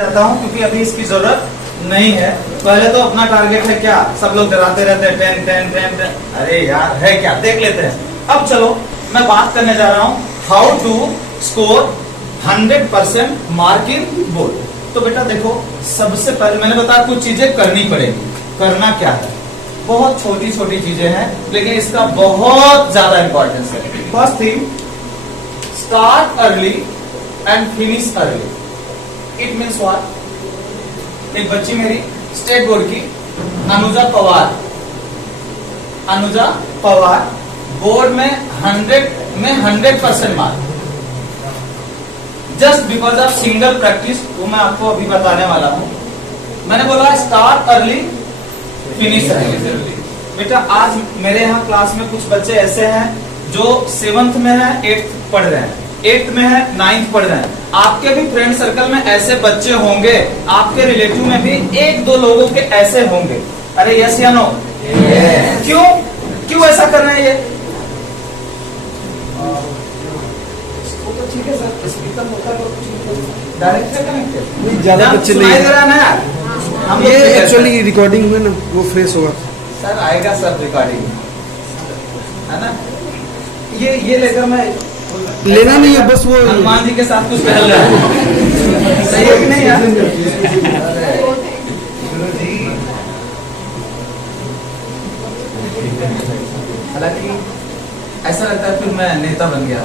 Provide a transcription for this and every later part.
चाहता हूँ क्योंकि अभी इसकी जरूरत नहीं है। पहले तो अपना टारगेट है क्या, सब लोग डराते रहते हैं 10 10 10 10। अरे यार है क्या, देख लेते हैं। अब चलो मैं बात करने जा रहा हूँ how to score 100% mark in board. तो बेटा देखो, सबसे पहले मैंने बताया कुछ चीजें करनी पड़ेगी। करना क्या है, बहुत छोटी छोटी चीजें हैं लेकिन इसका बहुत ज्यादा इंपॉर्टेंस है। First thing, start early and finish early. It means what? एक बच्ची मेरी स्टेट बोर्ड की अनुजा पवार बोर्ड में 100% mark, just because of single practice. वो मैं आपको अभी बताने वाला हूं। मैंने बोला स्टार्ट अर्ली फिनिश अर्ली। बेटा आज मेरे यहाँ क्लास में कुछ बच्चे ऐसे हैं जो 7th में है, 8th पढ़ रहे हैं, 8th में है, 9th पढ़ रहे हैं। आपके भी फ्रेंड सर्कल में ऐसे बच्चे होंगे, आपके रिलेटिव में भी 1-2 लोगों के ऐसे होंगे। अरे यस या नो? क्यों ऐसा कर रहे हैं ये? तो ठीक है सर, स्पीकर होता है डायरेक्ट से कनेक्टेड, ज्यादा बच्चे नहीं है। हम ये एक्चुअली रिकॉर्डिंग में ना वो फ्रेश होगा सर, आएगा सर रिकॉर्डिंग, है ना? ये लेकर मैं लेना नहीं है, बस वो हनुमान जी के साथ कुछ टहल रहा है। सही है कि नहीं यार? हालांकि ऐसा लगता है फिर मैं नेता बन गया।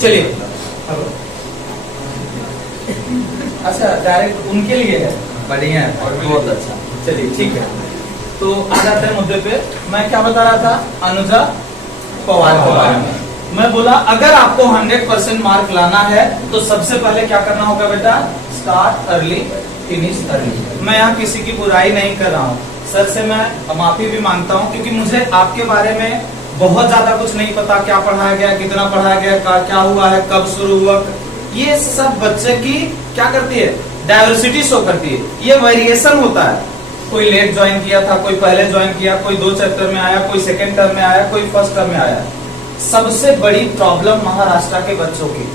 चलिए, अच्छा डायरेक्ट उनके लिए है, बढ़िया है और बहुत अच्छा। चलिए ठीक है, तो आ जाते हैं मुद्दे पे। मैं क्या बता रहा था? अनुजा पवार के बारे में। मैं बोला अगर आपको 100% मार्क लाना है तो सबसे पहले क्या करना होगा बेटा? Start early finish early. मैं यहाँ किसी की बुराई नहीं कर रहा हूँ, सर से मैं माफी भी मांगता हूँ क्योंकि मुझे आपके बारे में बहुत ज्यादा कुछ नहीं पता। क्या पढ़ाया गया, कितना पढ़ाया गया, क्या हुआ है, कब शुरू हुआ, ये सब बच्चे की क्या करती है? डाइवर्सिटी शो करती है। ये वेरिएशन होता है। कोई लेट ज्वाइन किया था, कोई पहले ज्वाइन किया, कोई 2 चैप्टर में आया, कोई सेकंड टर्म में आया, कोई फर्स्ट टर्म में आया। सबसे बड़ी प्रॉब्लम महाराष्ट्र के बच्चों की,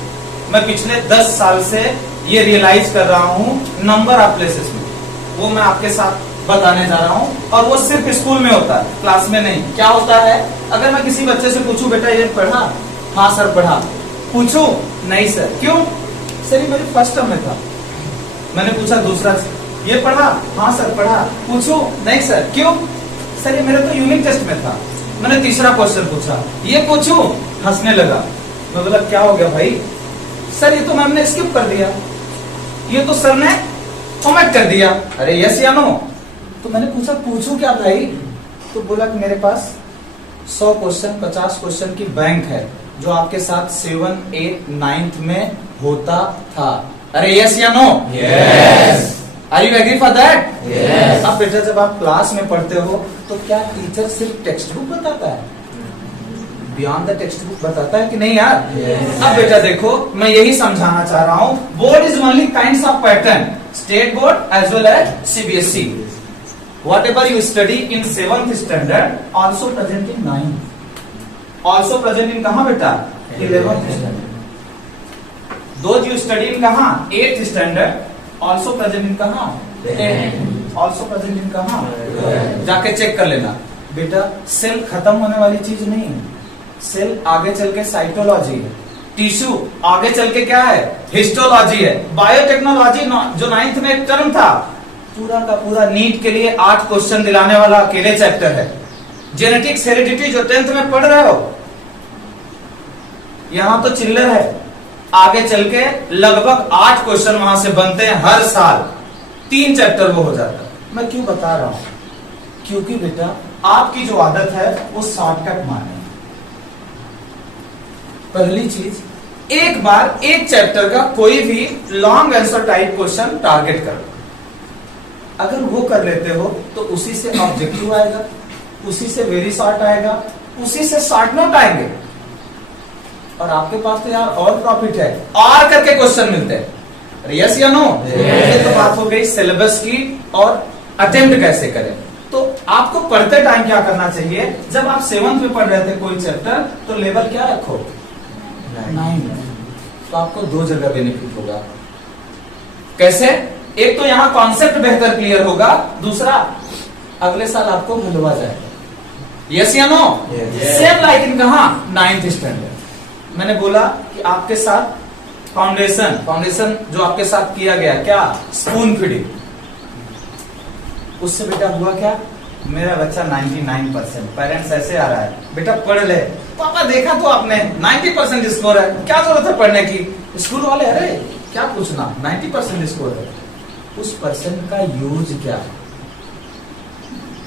मैं पिछले 10 साल से ये रियलाइज कर रहा हूँ नंबर ऑफ प्लेसेस में, वो मैं आपके साथ बताने जा रहा हूँ। और वो सिर्फ स्कूल में होता है, क्लास में नहीं। क्या होता है? अगर मैं किसी बच्चे से पूछूं बेटा ये पढ़ा? हाँ सर पढ़ा। पूछूं? नहीं सर। क्यों? सर ये मेरी फर्स्ट टर्म में था। मैंने पूछा दूसरा, ये पढ़ा? हाँ सर पढ़ा। पूछूं? नहीं सर। क्यों? सर ये मेरा तो यूनिट टेस्ट में था। मैंने तीसरा क्वेश्चन पूछा, ये पूछूं? हंसने लगा। मैं बोला क्या हो गया भाई? सर ये तो मैम ने स्किप कर दिया, ये तो सर ने ओमिट कर दिया। अरे यस या नो? तो मैंने पूछा पूछूं क्या भाई? तो बोला कि मेरे पास 100 क्वेश्चन 50 क्वेश्चन की बैंक है जो आपके साथ 7, 8, 9th में होता था। अरे यस या no? Yes. Are you agree for that? Yes. अब बेटा जब आप क्लास में पढ़ते हो तो क्या टीचर सिर्फ टेक्स्ट बुक बताता है? बियॉन्ड द टेक्स्ट बुक बताता है कि नहीं यार? yes. अब बेटा देखो, मैं यही समझाना चाह रहा हूँ, board is only kinds of pattern, state board as well as CBSE। Whatever you study in 7th standard also present in 9th, also present in कहाँ बेटा? 11th standard। Those you study in कहाँ? 8th standard also present in कहाँ? 10th also present in कहाँ? जाके check कर लेना बेटा। Cell खत्म होने वाली चीज नहीं है, सेल आगे चल के साइटोलॉजी है, टिश्यू आगे चल के क्या है? हिस्टोलॉजी है, बायोटेक्नोलॉजी जो 9th में एक टर्म था, पूरा का पूरा नीट के लिए 8 क्वेश्चन दिलाने वाला अकेले चैप्टर है। जेनेटिक्स हेरिडिटी जो 10th में पढ़ रहे हो, यहां तो चिल्लर है, आगे चल के लगभग 8 क्वेश्चन वहां से बनते हैं हर साल, 3 चैप्टर वो हो जाता है। मैं क्यों बता रहा हूं? क्योंकि बेटा आपकी जो आदत है वो शॉर्टकट मारने। पहली चीज, एक बार एक चैप्टर का कोई भी long answer type question target करो। अगर वो कर लेते हो तो उसी से ऑब्जेक्टिव आएगा, उसी से वेरी शॉर्ट आएगा, उसी से शॉर्ट नोट आएंगे, और आपके पास तो यार और प्रॉफिट है, और करके क्वेश्चन मिलते हैं। यस या नो? ये तो बात हो गई सिलेबस की और अटेम्प्ट कैसे करें। तो आपको पढ़ते टाइम क्या करना चाहिए? जब आप 7th में पढ़ रहे थे कोई चैप्टर तो लेवल क्या रखो? 9। तो आपको दो जगह बेनिफिट होगा। कैसे? एक तो यहां कॉन्सेप्ट बेहतर क्लियर होगा, दूसरा अगले साल आपको भुलवा जाएगा। यस या नो? सेम लाइक इन कहा 9th स्टैंडर्ड मैंने बोला कि आपके साथ फाउंडेशन जो आपके साथ किया गया, क्या? Spoon feeding. उससे बेटा हुआ क्या? मेरा बच्चा 99%, पेरेंट्स ऐसे आ रहा है, बेटा पढ़ ले। पापा देखा तो आपने 90% स्कोर है, क्या जरूरत है पढ़ने की? स्कूल वाले अरे क्या पूछना, 90% स्कोर है। उस परसेंट का यूज क्या है?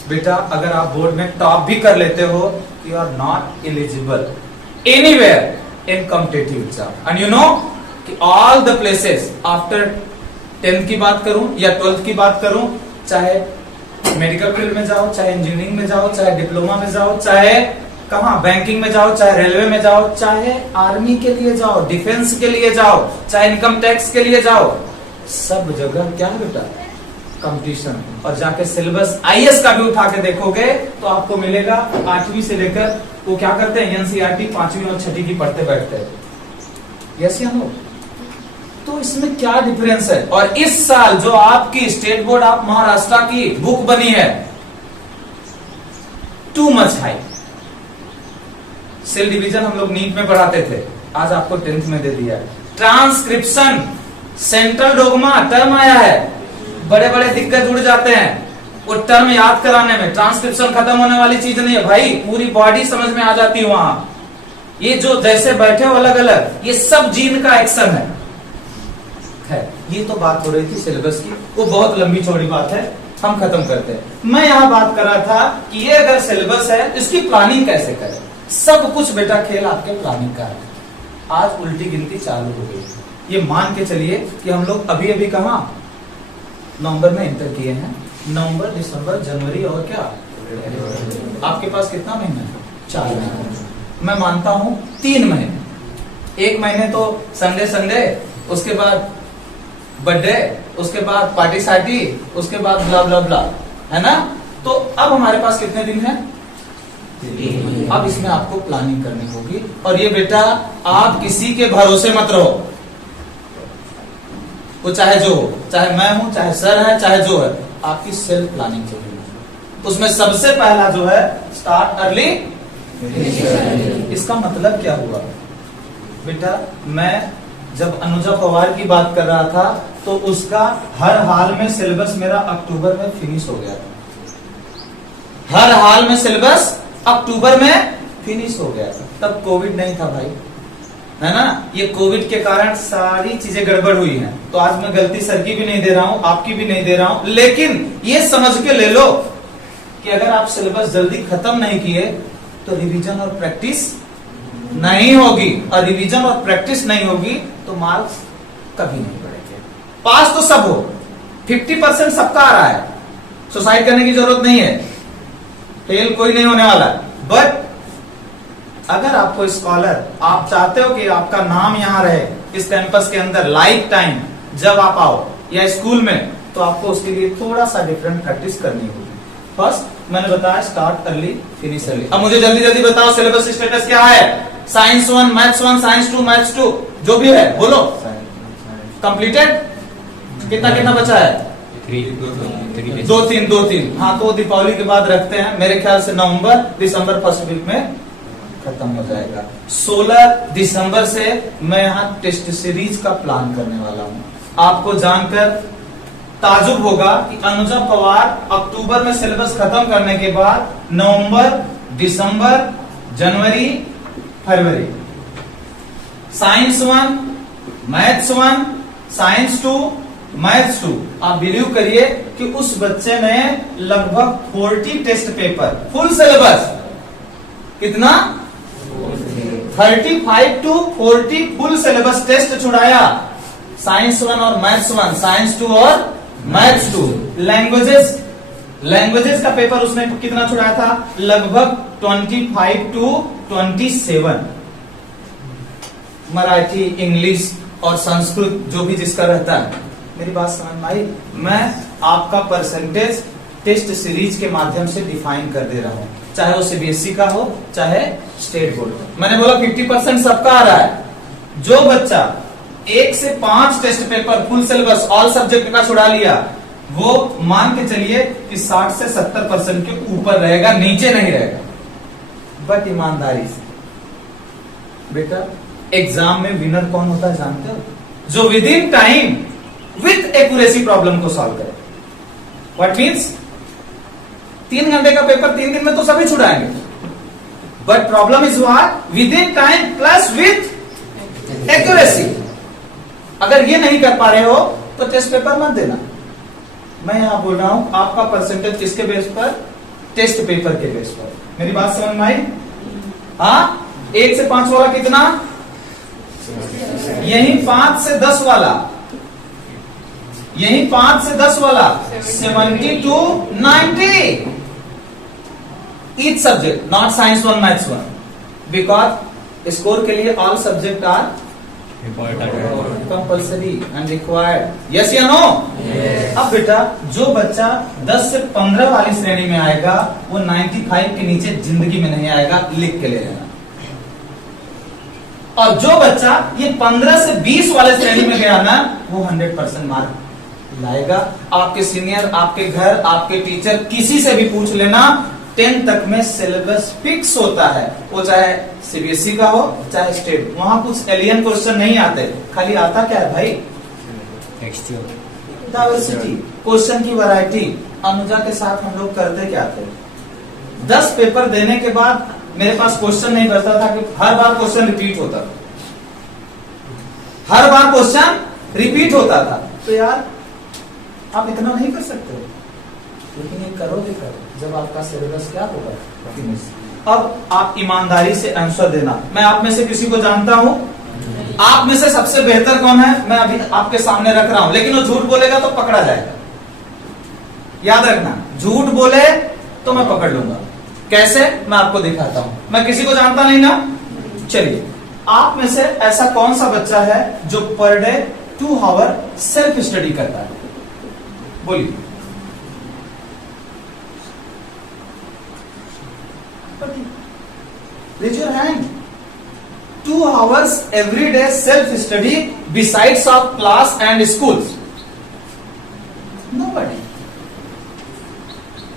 बेटा अगर आप बोर्ड में टॉप भी कर लेते हो, you are not eligible anywhere in competitive exam. And you know कि all the places after 10th की बात करूं या 12th की बात करूं, चाहे मेडिकल फील्ड में जाओ, चाहे इंजीनियरिंग में जाओ, चाहे डिप्लोमा में जाओ, चाहे कहां बैंकिंग में जाओ, चाहे रेलवे में जाओ, चाहे आर्मी के लिए जाओ, डिफेंस के लिए जाओ, चाहे इनकम टैक्स के लिए जाओ, सब जगह क्या है बेटा? कंपटीशन। और जाके सिलेबस आईएएस का भी उठा के देखोगे तो आपको मिलेगा 8वीं से लेकर वो क्या करते हैं, एनसीईआरटी 5वीं और 6वीं की पढ़ते बैठते हैं। यस या नो? तो इसमें क्या डिफरेंस है? और इस साल जो आपकी स्टेट बोर्ड ऑफ महाराष्ट्र की बुक बनी है, too much high. Cell division हम लोग नीट में पढ़ाते थे, आज आपको 10th में दे दिया। ट्रांसक्रिप्शन सेंट्रल डोगमा टर्म आया है, बड़े बड़े दिग्गज जुड़ जाते हैं वो टर्म याद कराने में। ट्रांसक्रिप्शन खत्म होने वाली चीज नहीं है भाई, पूरी बॉडी समझ में आ जाती है वहां। ये जो जैसे बैठे हो अलग अलग, ये सब जीन का एक्शन है। ये तो बात हो रही थी सिलेबस की, वो बहुत लंबी चौड़ी बात है, हम खत्म करते हैं। मैं यहां बात कर रहा था कि ये अगर सिलेबस है, इसकी प्लानिंग कैसे करें। सब कुछ बेटा खेल आपके प्लानिंग का है। आज उल्टी गिनती चालू हो गई। ये मान के चलिए कि हम लोग अभी अभी कहा नवंबर में इंटर किए हैं, नवंबर, दिसंबर, जनवरी और क्या आपके पास कितना महीना है? 4 महीने। मैं मानता हूं 3 महीने। 1 महीने तो संडे, उसके बाद बर्थडे, उसके बाद पार्टी सार्टी, उसके बाद ब्ला ब्ला ब्ला, है ना? तो अब हमारे पास कितने दिन हैं? अब इसमें आपको प्लानिंग करनी होगी। और ये बेटा आप किसी के भरोसे मत रहो, वो चाहे जो हो, चाहे मैं हूं, चाहे सर है, चाहे जो है, आपकी सेल्फ प्लानिंग चाहिए। उसमें सबसे पहला जो है स्टार्ट अर्ली। इसका मतलब क्या हुआ बेटा? मैं जब अनुजा पवार की बात कर रहा था तो उसका हर हाल में सिलेबस मेरा अक्टूबर में फिनिश हो गया था। हर हाल में सिलेबस अक्टूबर में फिनिश हो गया था। तब कोविड नहीं था भाई, है ना? ये कोविड के कारण सारी चीजें गड़बड़ हुई हैं। तो आज मैं गलती सर की भी नहीं दे रहा हूं, आपकी भी नहीं दे रहा हूं, लेकिन ये समझ के ले लो कि अगर आप सिलेबस जल्दी खत्म नहीं किए तो रिवीजन और प्रैक्टिस नहीं होगी, और रिवीजन और प्रैक्टिस नहीं होगी तो मार्क्स कभी नहीं बढ़ेंगे। पास तो सब हो, 50% सबका आ रहा है, सुसाइड करने की जरूरत नहीं है, फेल कोई नहीं होने वाला। बट अगर आपको स्कॉलर, आप चाहते हो कि आपका नाम यहां रहे इस कैंपस के अंदर लाइफ टाइम, जब आप आओ या स्कूल में, तो आपको उसके लिए थोड़ा सा डिफरेंट प्रैक्टिस करनी होगी। फर्स्ट मैंने बताया स्टार्ट अर्ली फिनिश अर्ली। अब मुझे जल्दी जल्दी बताओ सिलेबस स्टेटस क्या है? साइंस 1, मैथ्स 1, साइंस 2, मैथ्स 2, जो भी है बोलो। कंप्लीटेड? कितना बचा है? 2-3। हाँ, तो दीपावली के बाद रखते हैं, मेरे ख्याल से नवंबर दिसंबर फर्स्ट वीक में खत्म हो जाएगा। 16 दिसंबर से मैं यहाँ टेस्ट सीरीज का प्लान करने वाला हूँ। आपको जानकर ताजुब होगा कि अनुजा पवार अक्टूबर में सिलेबस खत्म करने के बाद नवंबर, दिसंबर, जनवरी, फरवरी साइंस 1, मैथ्स 1, साइंस 2, मैथ्स 2, आप बिलीव करिए कि उस बच्चे ने लगभग 40 टेस्ट पेपर, फुल सिलेबस कितना 35 to 40 फुल सिलेबस टेस्ट छुड़ाया। साइंस 1 और मैथ्स 1, साइंस 2 और मैथ्स 2। लैंग्वेजेस का पेपर उसने कितना छुड़ाया था? लगभग 25 to 27। मराठी, इंग्लिश और संस्कृत जो भी जिसका रहता है। मेरी बात समझ में आई? मैं आपका परसेंटेज टेस्ट सीरीज के माध्यम से डिफाइन कर दे रहा हूं, चाहे वो सीबीएसई का हो चाहे स्टेट बोर्ड। मैंने बोला 50% सबका आ रहा है। जो बच्चा 1 से 5 test paper full syllabus all subject का छुड़ा लिया, वो मान के चलिए कि 60 से 70% के ऊपर रहेगा, नीचे नहीं रहेगा। बट ईमानदारी से बेटा, एग्जाम में विनर कौन होता है जानते हो? जो within time with accuracy problem को सॉल्व करे। व्हाट मीन्स 3 घंटे का पेपर 3 दिन में तो सभी छुड़ाएंगे, but problem is what? Within time plus with accuracy. अगर ये नहीं कर पा रहे हो तो टेस्ट पेपर मत देना। मैं यहां बोल रहा हूं आपका परसेंटेज किसके बेस पर? टेस्ट पेपर के बेस पर। मेरी बात समझ में आई? हाँ, 1 से 5 वाला कितना? यही 5 से 10 वाला, यही 5 से 10 वाला 70 to 90 each subject, not science 1 maths 1, because score के लिए all subject are compulsory and required. Yes या नो? अब बेटा, जो बच्चा 10 से 15 वाली श्रेणी में आएगा वो 95 के नीचे जिंदगी में नहीं आएगा, लिख के ले लेना। और जो बच्चा ये 15 से 20 वाले श्रेणी में गया ना, वो 100% मार्क लाएगा। आपके सीनियर, आपके घर, आपके टीचर, किसी से भी पूछ लेना, 10 तक में सिलेबस फिक्स होता है, वो चाहे सीबीएसई का हो चाहे स्टेट। वहां कुछ एलियन क्वेश्चन नहीं आते, खाली आता क्या है भाई? डाइवर्सिटी, क्वेश्चन की वैरायटी। अनुजा के साथ हम लोग करते क्या थे? 10 पेपर देने के बाद मेरे पास क्वेश्चन नहीं बचता था कि हर बार क्वेश्चन रिपीट होता था, हर बार क्वेश्चन रिपीट होता था। तो यार आप इतना नहीं कर सकते, लेकिन ये करोगे करो जब आपका सिलेबस क्या होगा? अब आप ईमानदारी से आंसर देना। मैं आप में से किसी को जानता हूं? आप में से सबसे बेहतर कौन है मैं अभी आपके सामने रख रहा हूं, लेकिन वो झूठ बोलेगा तो पकड़ा जाएगा। याद रखना, झूठ बोले तो मैं पकड़ लूंगा। कैसे? मैं आपको दिखाता हूं। मैं किसी को जानता नहीं ना। चलिए, आप में से ऐसा कौन सा बच्चा है जो per day 2 our self study करता है? बोलिए। Raise your hand. 2 hours every day self study besides of class and schools. Nobody.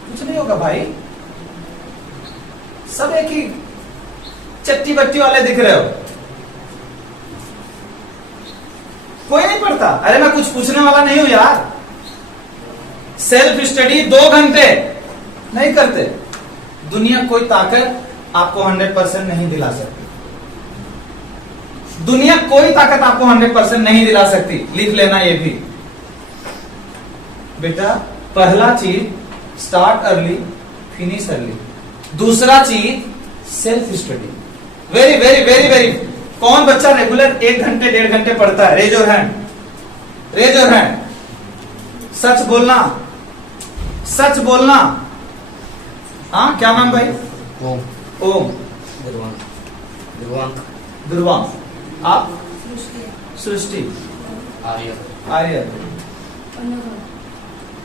कुछ नहीं होगा भाई, सब एक ही चट्टी बट्टी वाले दिख रहे हो। कोई नहीं पढ़ता। अरे मैं कुछ पूछने वाला नहीं हूं यार। सेल्फ स्टडी 2 घंटे नहीं करते। दुनिया कोई ताकत आपको 100% नहीं दिला सकती। दुनिया कोई ताकत आपको 100% नहीं दिला सकती। लिख लेना ये भी बेटा। पहला चीज स्टार्ट अर्ली, फिनिश अर्ली। दूसरा चीज self study. Very very very very. कौन बच्चा रेगुलर 1 घंटे 1.5 घंटे पढ़ता है? Raise your hand, raise your hand. सच बोलना, सच बोलना। हाँ, क्या नाम भाई? ओम। ओम। दुर्वांक। दुर्वांक। आप? सृष्टि। आर्य। आर्य।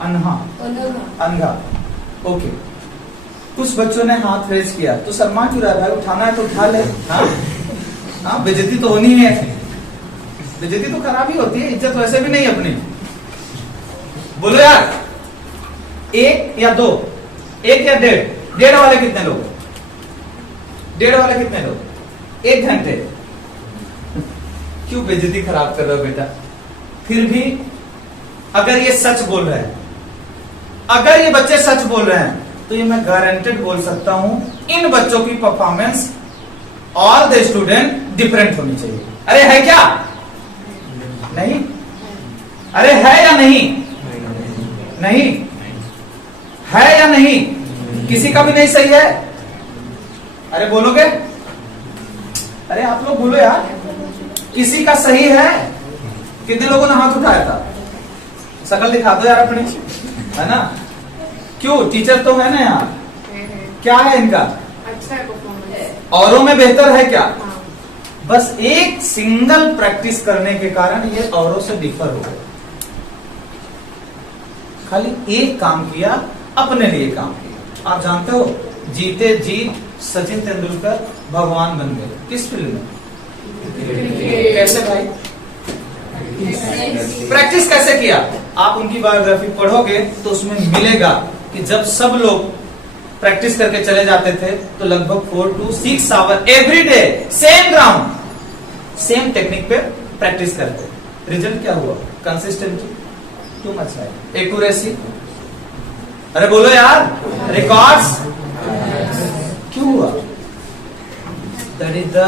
अनहा। अनघा। ओके। कुछ बच्चों ने हाथ रेज किया तो शर्मा क्यों रहा है भाई? उठाना है तो उठा ले। हाँ हाँ, बेइज्जती तो होनी है। बेइज्जती तो खराब ही होती है, इज्जत वैसे भी नहीं अपनी। बोलो यार, 1 या 2? 1 या 1.5? 1.5 वाले कितने लोग? 1.5 वाले कितने लोग? 1 घंटे। क्यों बेइज्जती खराब कर रहे हो बेटा? फिर भी अगर ये सच बोल रहे हैं, अगर ये बच्चे सच बोल रहे हैं, तो ये मैं गारंटेड बोल सकता हूं इन बच्चों की performance all the student different होनी चाहिए। अरे है क्या? नहीं? अरे है या नहीं? नहीं है या नहीं? किसी का भी नहीं सही है? अरे बोलोगे? अरे आप लोग बोलो यार, किसी का सही है? कितने लोगों ने हाथ उठाया था? शकल दिखा दो यार अपनी, है ना? क्यों? टीचर तो है ना यार। क्या है इनका? अच्छा है परफॉर्मेंस। औरों में बेहतर है क्या? बस एक सिंगल प्रैक्टिस करने के कारण ये औरों से डिफर हो गए। खाली एक काम किया, अपने लिए काम किया। आप जानते हो, जीते जी सचिन तेंदुलकर भगवान बन गए। किस फील्ड में? कैसे भाई? प्रैक्टिस कैसे किया? आप उनकी बायोग्राफी पढ़ोगे तो उसमें मिलेगा कि जब सब लोग प्रैक्टिस करके चले जाते थे तो लगभग 4 to 6 hour every day same ground same technique पे प्रैक्टिस करते। रिजल्ट क्या हुआ? कंसिस्टेंसी टू मच है, एक्यूरेसी, अरे बोलो यार, रिकॉर्ड्स क्यों हुआ? दैट इज द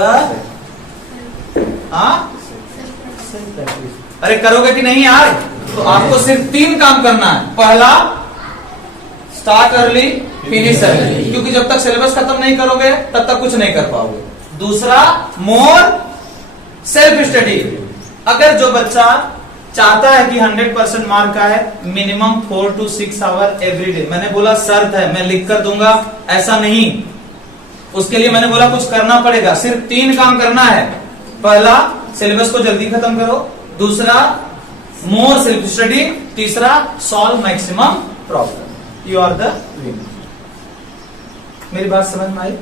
अरे करोगे कि नहीं यार? तो आपको सिर्फ 3 काम करना है। पहला, स्टार्ट अर्ली फिनिश अर्ली, क्योंकि जब तक सिलेबस खत्म नहीं करोगे तब तक कुछ नहीं कर पाओगे। दूसरा, मोर सेल्फ स्टडी। अगर जो बच्चा चाहता है कि 100% मार्क का है, minimum 4 to 6 hour every day. मैंने बोला शर्त है, मैं लिख कर दूंगा ऐसा नहीं, उसके लिए मैंने बोला कुछ करना पड़ेगा। सिर्फ 3 काम करना है। पहला, सिलेबस को जल्दी खत्म करो। दूसरा, मोर सेल्फ स्टडी। तीसरा, solve maximum problem. You are the winner. मेरी बात समझ में आई?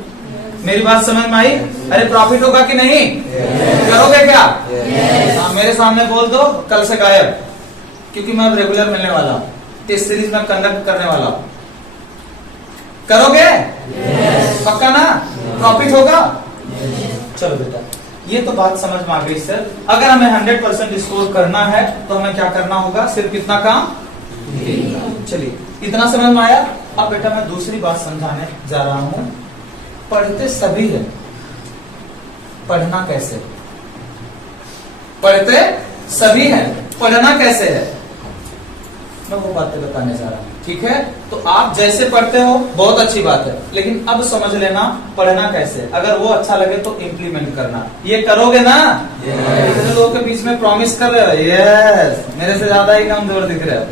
मेरी बात समझ में आई? अरे प्रॉफिट होगा कि नहीं? करोगे क्या? हाँ, मेरे सामने बोल दो कल से गायब, क्योंकि मैं अब रेगुलर मिलने वाला हूं, टेस्ट सीरीज में कंडक्ट करने वाला हूं। करोगे? पक्का ना? प्रॉफिट होगा? चलो बेटा, ये तो बात समझ में आ गई सर। अगर हमें 100% स्कोर करना है तो हमें क्या करना होगा? सिर्फ कितना काम? चलिए, इतना समझ में आया। अब बेटा मैं दूसरी बात समझाने जा रहा हूं। पढ़ते सभी है, पढ़ना कैसे? पढ़ते सभी है, पढ़ना कैसे है? मैं वो बातें बताने जा रहा हूं, ठीक है? तो आप जैसे पढ़ते हो बहुत अच्छी बात है, लेकिन अब समझ लेना पढ़ना कैसे। अगर वो अच्छा लगे तो इम्प्लीमेंट करना। ये करोगे ना? इतने लोगों के बीच में प्रॉमिस कर रहे हो, यस, मेरे से ज्यादा ही कमजोर दिख रहे हो,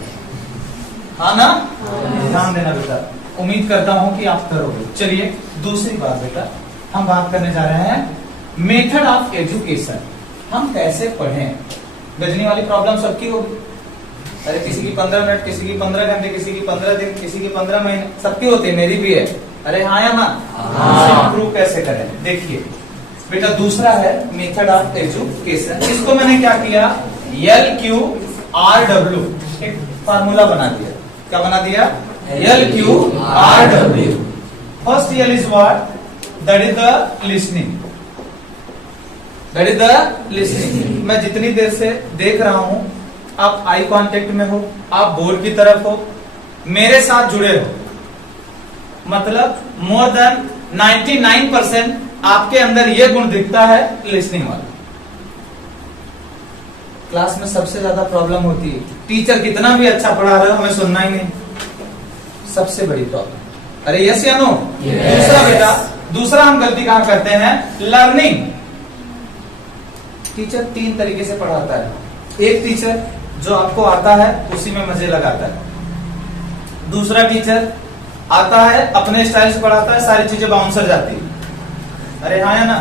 हाँ ना? ध्यान देना बेटा, उम्मीद करता हूं कि आप करोगे। चलिए दूसरी बात बेटा, हम बात करने जा रहे हैं मेथड ऑफ एजुकेशन। हम कैसे पढ़ें? गजनी वाली प्रॉब्लम सबकी होगी। अरे किसी की 15 मिनट, किसी की 15 घंटे, किसी की 15 दिन, किसी की 15 महीने, सबकी होती है, मेरी भी है। अरे हाँ या ना? इम्प्रूव कैसे करें? देखिए बेटा, दूसरा है मेथड ऑफ एजुकेशन। इसको मैंने क्या किया? LQRW एक फार्मूला बना दिया। क्या बना दिया? LQRW। First L is what? That is the listening. That is the listening. मैं जितनी देर से देख रहा हूं, आप आई कांटेक्ट में हो, आप बोर्ड की तरफ हो, मेरे साथ जुड़े हो, मतलब मोर देन 99% आपके अंदर यह गुण दिखता है, लिसनिंग वाला। क्लास में सबसे ज्यादा प्रॉब्लम होती है, टीचर कितना भी अच्छा पढ़ा रहे हो हमें सुनना ही नहीं, सबसे बड़ी प्रॉब्लम। अरे यस या नो? दूसरा बेटा, दूसरा हम गलती कहां करते हैं? लर्निंग। टीचर 3 तरीके से पढ़ाता है। एक टीचर जो आपको आता है उसी में मजे लगाता है। दूसरा टीचर आता है अपने स्टाइल से पढ़ाता है, सारी चीजें बाउंसर जाती है। अरे हाँ या ना?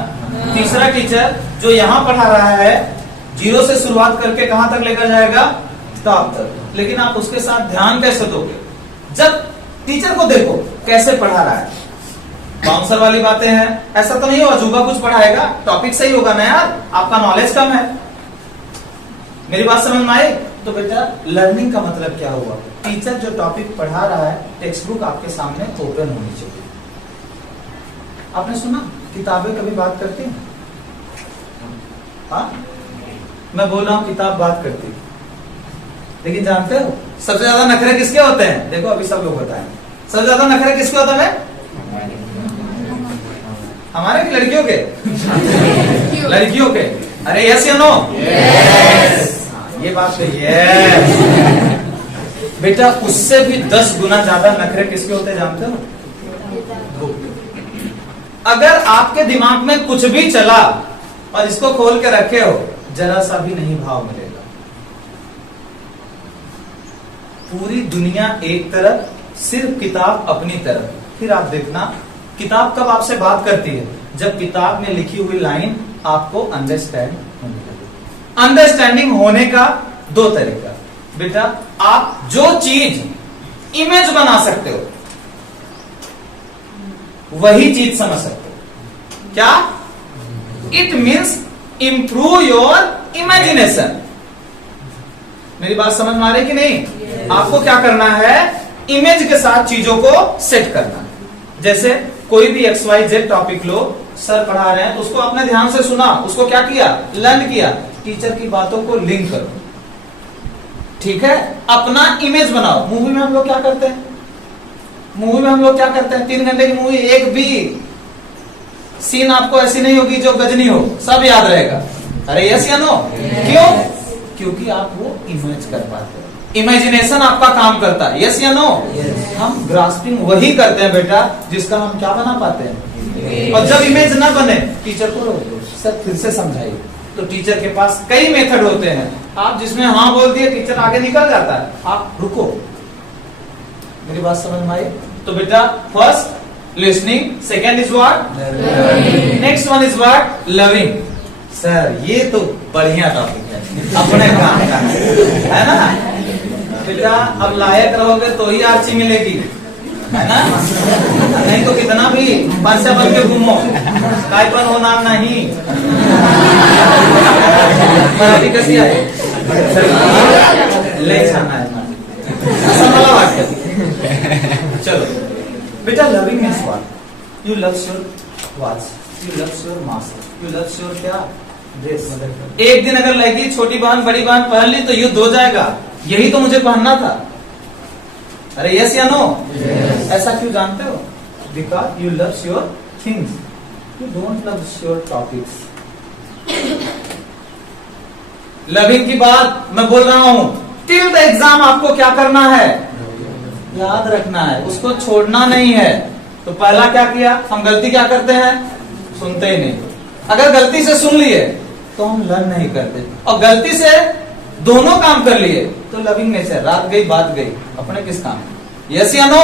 तीसरा टीचर जो यहाँ पढ़ा रहा है, 0 से शुरुआत करके कहां तक लेकर जाएगा? टॉप तक। लेकिन आप उसके साथ ध्यान कैसे दोगे? जब टीचर को देखो कैसे पढ़ा रहा है। बाउंसर वाली बातें हैं, ऐसा तो नहीं होगा अजूबा कुछ पढ़ाएगा, टॉपिक सही होगा ना यार, आपका नॉलेज कम है। मेरी बात समझ में आई? तो बेटा लर्निंग का मतलब क्या हुआ? टीचर जो टॉपिक पढ़ा रहा है, टेक्स्ट बुक आपके सामने ओपन होनी चाहिए। आपने सुना किताबें कभी बात करती हैं? हाँ, मैं बोल रहा हूं किताब बात करती है, लेकिन जानते हो सबसे ज्यादा नखरे किसके होते हैं? देखो अभी सब लोग बताएं, सबसे ज्यादा नखरे किसके होते हैं? हमारे की लड़कियों के? लड़कियों के। अरे यस या नो? यस। ये बात तो यस। बेटा उससे भी 10 गुना ज्यादा नखरे किसके होते हैं जानते हो? अगर आपके दिमाग में कुछ भी चला और इसको खोल के रखे हो, जरा सा भी नहीं भाव मिलेगा। पूरी दुनिया एक तरफ, सिर्फ किताब अपनी तरफ। फिर आप देखना किताब कब आपसे बात करती है? जब किताब में लिखी हुई लाइन आपको अंडरस्टैंड होने लगे। अंडरस्टैंडिंग होने का 2 तरीका बेटा, आप जो चीज इमेज बना सकते हो वही चीज समझ सकते हो। क्या? It means improve your imagination. मेरी बात समझ में आ रही कि नहीं? आपको क्या करना है, इमेज के साथ चीजों को सेट करना। जैसे कोई भी XYZ टॉपिक लो, सर पढ़ा रहे हैं तो उसको आपने ध्यान से सुना, उसको क्या किया, लर्न किया, टीचर की बातों को लिंक करो, ठीक है? अपना इमेज बनाओ। मूवी में हम लोग क्या करते हैं, मूवी में हम लोग क्या करते हैं, 3 घंटे की मूवी, एक भी सीन आपको ऐसी नहीं होगी जो गजनी हो, सब याद रहेगा। अरे यस या नो? क्यों? क्योंकि आप वो इमेज कर पाते हो, इमेजिनेशन आपका काम करता है। यस या नो? हम ग्रास्पिंग वही करते हैं बेटा जिसका हम क्या बना पाते हैं। और जब इमेज ना बने, टीचर को सर फिर से समझाइए, तो टीचर के पास कई मेथड होते हैं। आप जिसमें हाँ बोल दिए, टीचर आगे निकल जाता है, आप रुको। मेरी बात समझ में आई? तो बेटा first listening, second is what, next one is what, loving. Sir ये तो बढ़िया टॉपिक है, अपने काम का है ना बेटा। अब लायक रहोगे तो ही आर्ची मिलेगी, है ना? नहीं तो कितना भी पांचा बन के घूमो, कायपन होना नहीं। मराठी कशी आहे? लय छान आहे, असं मला वाटतं। चलो बेटा, loving means what? You loves your watch, you loves your mask, you loves your क्या, ड्रेस। एक दिन अगर लड़की छोटी बहन बड़ी बहन पहन ली तो युद्ध हो जाएगा, यही तो मुझे पहनना था। अरे यस या नो? ऐसा क्यों जानते हो? Because you loves your things, you don't love your topics. Loving की बात मैं बोल रहा हूं, टिल द एग्जाम आपको क्या करना है, याद रखना है, उसको छोड़ना नहीं है। तो पहला क्या किया, हम गलती क्या करते हैं, सुनते ही नहीं। अगर गलती से सुन लिए तो हम लर्न नहीं करते, और गलती से दोनों काम कर लिए तो लविंग नेचर, रात गई बात गई, अपने किस काम। यस या no?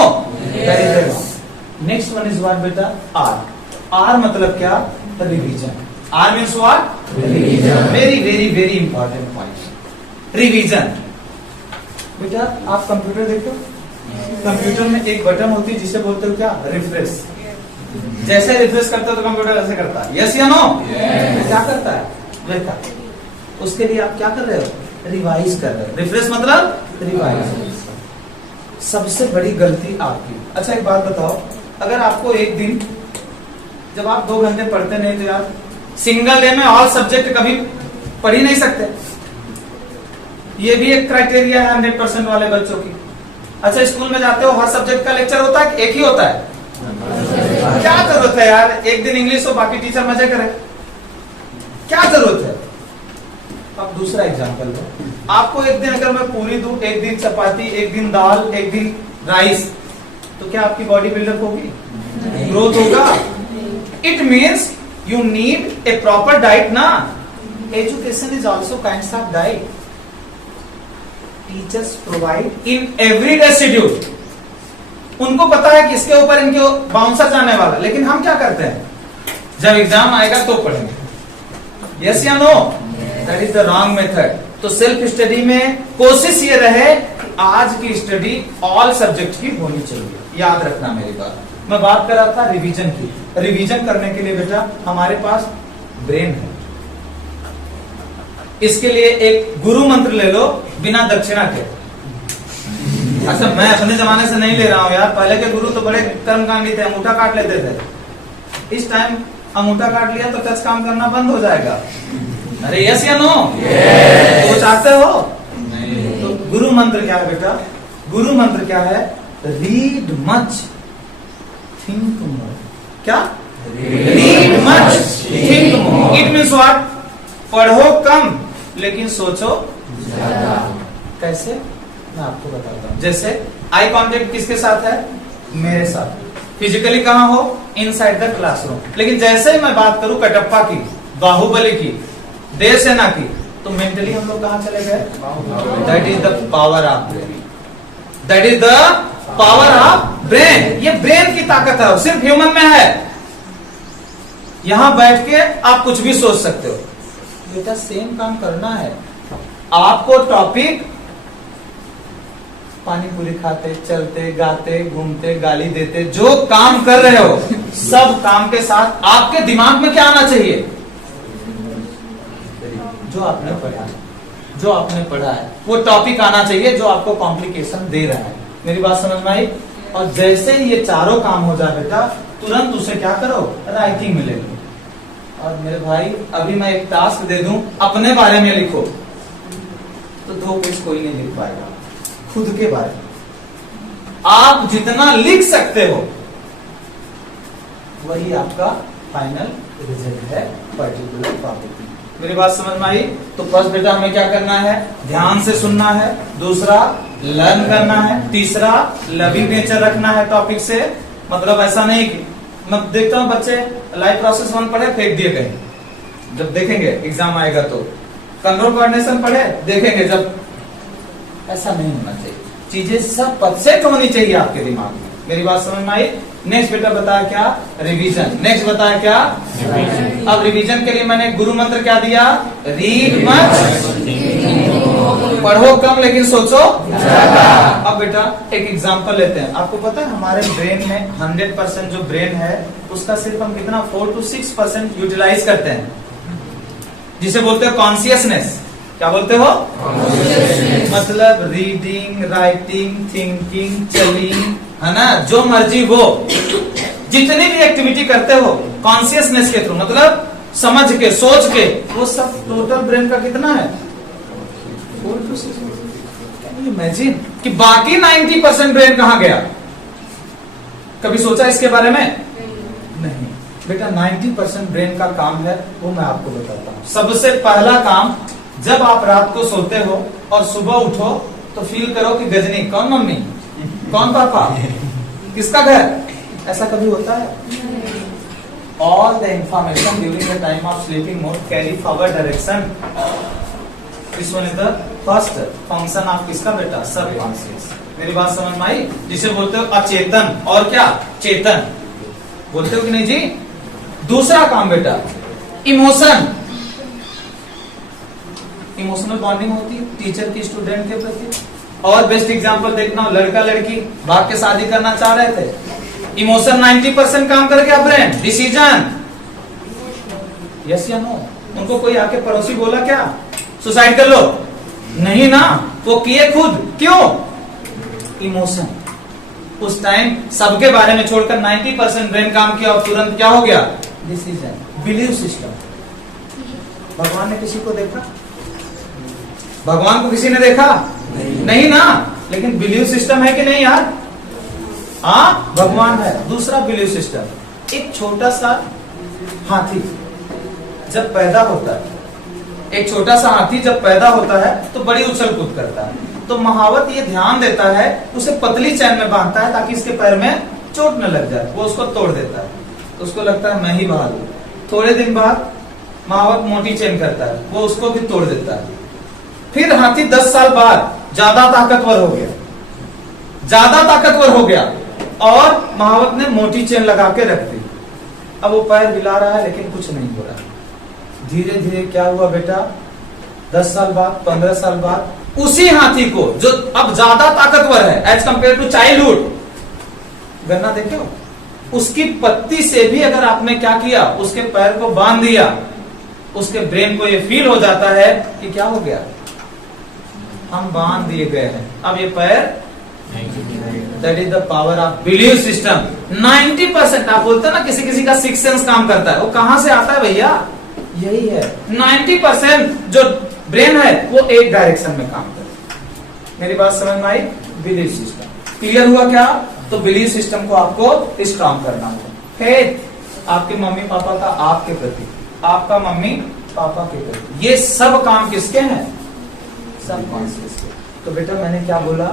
Next one is what बेटा, आर। आर मतलब क्या, revision. R means what, very very very important point, revision. बेटा आप कंप्यूटर देखो, कंप्यूटर में एक बटन होती है जिसे बोलते हो क्या, रिफ्रेश। जैसे रिफ्रेश करते हो तो कंप्यूटर ऐसे करता है। यस या नो? क्या करता है बेटा, उसके लिए आप क्या कर रहे हो, रिवाइज कर रहे हो। रिफ्रेश मतलब रिवाइज। सबसे बड़ी गलती आपकी। अच्छा एक बात बताओ, अगर आपको एक दिन, जब आप 2 घंटे पढ़ते नहीं तो यार सिंगल डे में ऑल सब्जेक्ट कभी पढ़ ही नहीं सकते, ये भी एक क्राइटेरिया है 100% वाले बच्चों की। अच्छा स्कूल में जाते हो, हर सब्जेक्ट का लेक्चर होता है, एक ही होता है, क्या जरूरत है यार, एक दिन इंग्लिश हो बाकी टीचर मजे करे, क्या जरूरत है। अब दूसरा एग्जांपल लो, आपको एक दिन अगर मैं पूरी दूं, एक दिन चपाती, एक दिन दाल, एक दिन राइस, तो क्या आपकी बॉडी बिल्डअप होगी, ग्रोथ होगा? It means you need a proper diet ना। Education is also kinds of diet. Teachers provide in everyday schedule. उनको पता है कि इसके ऊपर इनके बाउंसर जाने वाला, लेकिन हम क्या करते हैं, जब एग्जाम आएगा तो पढ़ेंगे। यस या no? That is the wrong method. तो सेल्फ स्टडी में कोशिश ये रहे कि आज की स्टडी ऑल सब्जेक्ट की होनी चाहिए। याद रखना मेरी बात। मैं बात कर रहा था रिवीजन की। रिवीजन करने के लिए बेटा हमारे पास ब्रेन है, इसके लिए एक गुरु मंत्र ले लो बिना दक्षिणा के। अच्छा मैं अपने जमाने से नहीं ले रहा हूं यार, पहले के गुरु तो बड़े कर्मकांडी थे, अंगूठा काट लेते थे। इस टाइम अंगूठा काट लिया तो टच काम करना बंद हो जाएगा। अरे यस या नो? तो चाहते हो? नहीं। तो गुरु मंत्र क्या है बेटा, गुरु मंत्र क्या है, रीड मच थिंक मोर। क्या? Read much think more. It means what, पढ़ो कम लेकिन सोचो ज्यादा। कैसे, मैं आपको बताता हूं। जैसे आई कांटेक्ट किसके साथ है, मेरे साथ। फिजिकली कहां हो, इनसाइड द क्लासरूम। लेकिन जैसे ही मैं बात करूं कटप्पा की, बाहुबली की, देव सेना की, तो मेंटली हम लोग कहां चले गए। That is the power of brain, that is the power of brain. ये ब्रेन की ताकत है, सिर्फ ह्यूमन में है। यहां बैठ के आप कुछ भी सोच सकते हो। बेटा सेम काम करना है आपको। टॉपिक पानी पूरी खाते, चलते, गाते, घूमते, गाली देते, जो काम कर रहे हो, सब काम के साथ आपके दिमाग में क्या आना चाहिए, जो आपने पढ़ा, जो आपने पढ़ा है वो टॉपिक आना चाहिए जो आपको कॉम्प्लिकेशन दे रहा है। मेरी बात समझ में आई? और जैसे ही ये चारों काम हो जाए बेटा, तुरंत उसे क्या करो, राइटिंग में ले लो। और मेरे भाई अभी मैं एक टास्क दे दूं, अपने बारे में लिखो, तो 2 पेज कोई नहीं लिख पाएगा। खुद के बारे में आप जितना लिख सकते हो वही आपका फाइनल रिजल्ट है पर्टिकुलर टॉपिक में। मेरी बात समझ में आई? तो फर्स्ट बेटा हमें क्या करना है, ध्यान से सुनना है, दूसरा लर्न करना है, तीसरा लविंग नेचर रखना है टॉपिक से। मतलब ऐसा नहीं कि मैं देखता हूँ बच्चे लाइफ प्रोसेस 1 पढ़े फेंक दिए कहीं, जब देखेंगे एग्जाम आएगा तो कंट्रोल कोऑर्डिनेशन पढ़े देखेंगे जब, ऐसा नहीं होना चाहिए। चीजें सब परफेक्ट होनी चाहिए आपके दिमाग में। मेरी बात समझ में आई? नेक्स्ट बेटा बताया क्या, रिवीजन। नेक्स्ट बताया क्या, रिवीजन। अब रिवीजन के लिए मैंने गुरु मंत्र क्या दिया, रीड मच, पढ़ो कम लेकिन सोचो ज्यादा। अब बेटा एक एग्जांपल लेते हैं। आपको पता है हमारे ब्रेन में 100% जो ब्रेन है उसका सिर्फ हम कितना 4 to 6% यूटिलाइज करते हैं, जिसे बोलते हो कॉन्शियसनेस। क्या बोलते हो? मतलब रीडिंग, राइटिंग, थिंकिंग, चलिंग, है ना, जो मर्जी वो जितनी भी एक्टिविटी करते हो कॉन्शियसनेस के थ्रू, मतलब समझ के, सोच के, वो सब टोटल ब्रेन का कितना है 4 to 6%। कैन यू इमेजिन कि बाकी 90% ब्रेन कहां गया? कभी सोचा इसके बारे में? नहीं बेटा, 90% ब्रेन का काम है वो मैं आपको बताता हूं। सबसे पहला काम, जब आप रात को सोते हो और सुबह उठो तो फील करो कि गजनी, कौन मम्मी, कौन पापा, किसका घर, ऐसा कभी होता है? All the information during the time of sleeping mode carry forward direction. This one is the first function of किसका बेटा, सबकॉन्शियस। मेरी बात समझ में आई? जिसे बोलते हो अचेतन और क्या चेतन, बोलते हो कि नहीं जी? दूसरा काम बेटा इमोशन, इमोशनल बॉन्डिंग होती है टीचर की स्टूडेंट के प्रति। और बेस्ट एग्जांपल देखना, लड़का लड़की भाग के शादी करना चाह रहे थे, इमोशन 90% काम कर गया, ब्रेन डिसीजन, यस या नो। उनको कोई आके पड़ोसी बोला क्या सुसाइड कर लो? नहीं ना, वो किए खुद। क्यों? इमोशन। उस टाइम सबके बारे में छोड़कर 90% ब्रेन काम किया और तुरंत क्या हो गया, डिसीजन। Believe system. भगवान ने किसी को देखा? भगवान को किसी ने देखा? नहीं ना, लेकिन बिलीव सिस्टम है कि नहीं यार? हाँ, भगवान है। दूसरा बिलीव सिस्टम, एक छोटा सा हाथी जब पैदा होता है, एक छोटा सा हाथी जब पैदा होता है तो बड़ी उछल कूद करता है, तो महावत ये ध्यान देता है, उसे पतली चैन में बांधता है ताकि इसके पैर में चोट न लग जाए। वो उसको तोड़ देता है, तो उसको लगता है मैं ही बहादुर। थोड़े दिन बाद महावत मोटी चेन करता है, वो उसको भी तोड़ देता है। फिर हाथी 10 साल बाद ज्यादा ताकतवर हो गया, ज्यादा ताकतवर हो गया और महावत ने मोटी चेन लगा के रख दी। अब वो पैर हिला रहा है लेकिन कुछ नहीं हो रहा। धीरे धीरे क्या हुआ बेटा, 10 साल बाद, 15 साल बाद उसी हाथी को जो अब ज्यादा ताकतवर है एज कंपेयर टू चाइल्डहुड, गन्ना देखे हो, उसकी पत्ती से भी अगर आपने क्या किया, उसके पैर को बांध दिया, उसके ब्रेन को ये फील हो जाता है कि क्या हो गया, हम बांध दिए गए हैं, अब ये पैर। That is the power of believe system. 90% आप बोलते हैं ना किसी किसी का सिक्स सेंस काम करता है, वो कहां से आता है भैया? यही है। 90% जो ब्रेन है वो एक डायरेक्शन में काम करता है। मेरी बात समझ में आई? बिलीव सिस्टम क्लियर हुआ क्या? तो बिलीव सिस्टम को आपको स्ट्रॉन्ग करना होगा। फेथ आपके मम्मी पापा का आपके प्रति, आपका मम्मी पापा के प्रति, ये सब काम किसके हैं? सबकॉन्शियस के। तो बेटा मैंने क्या बोला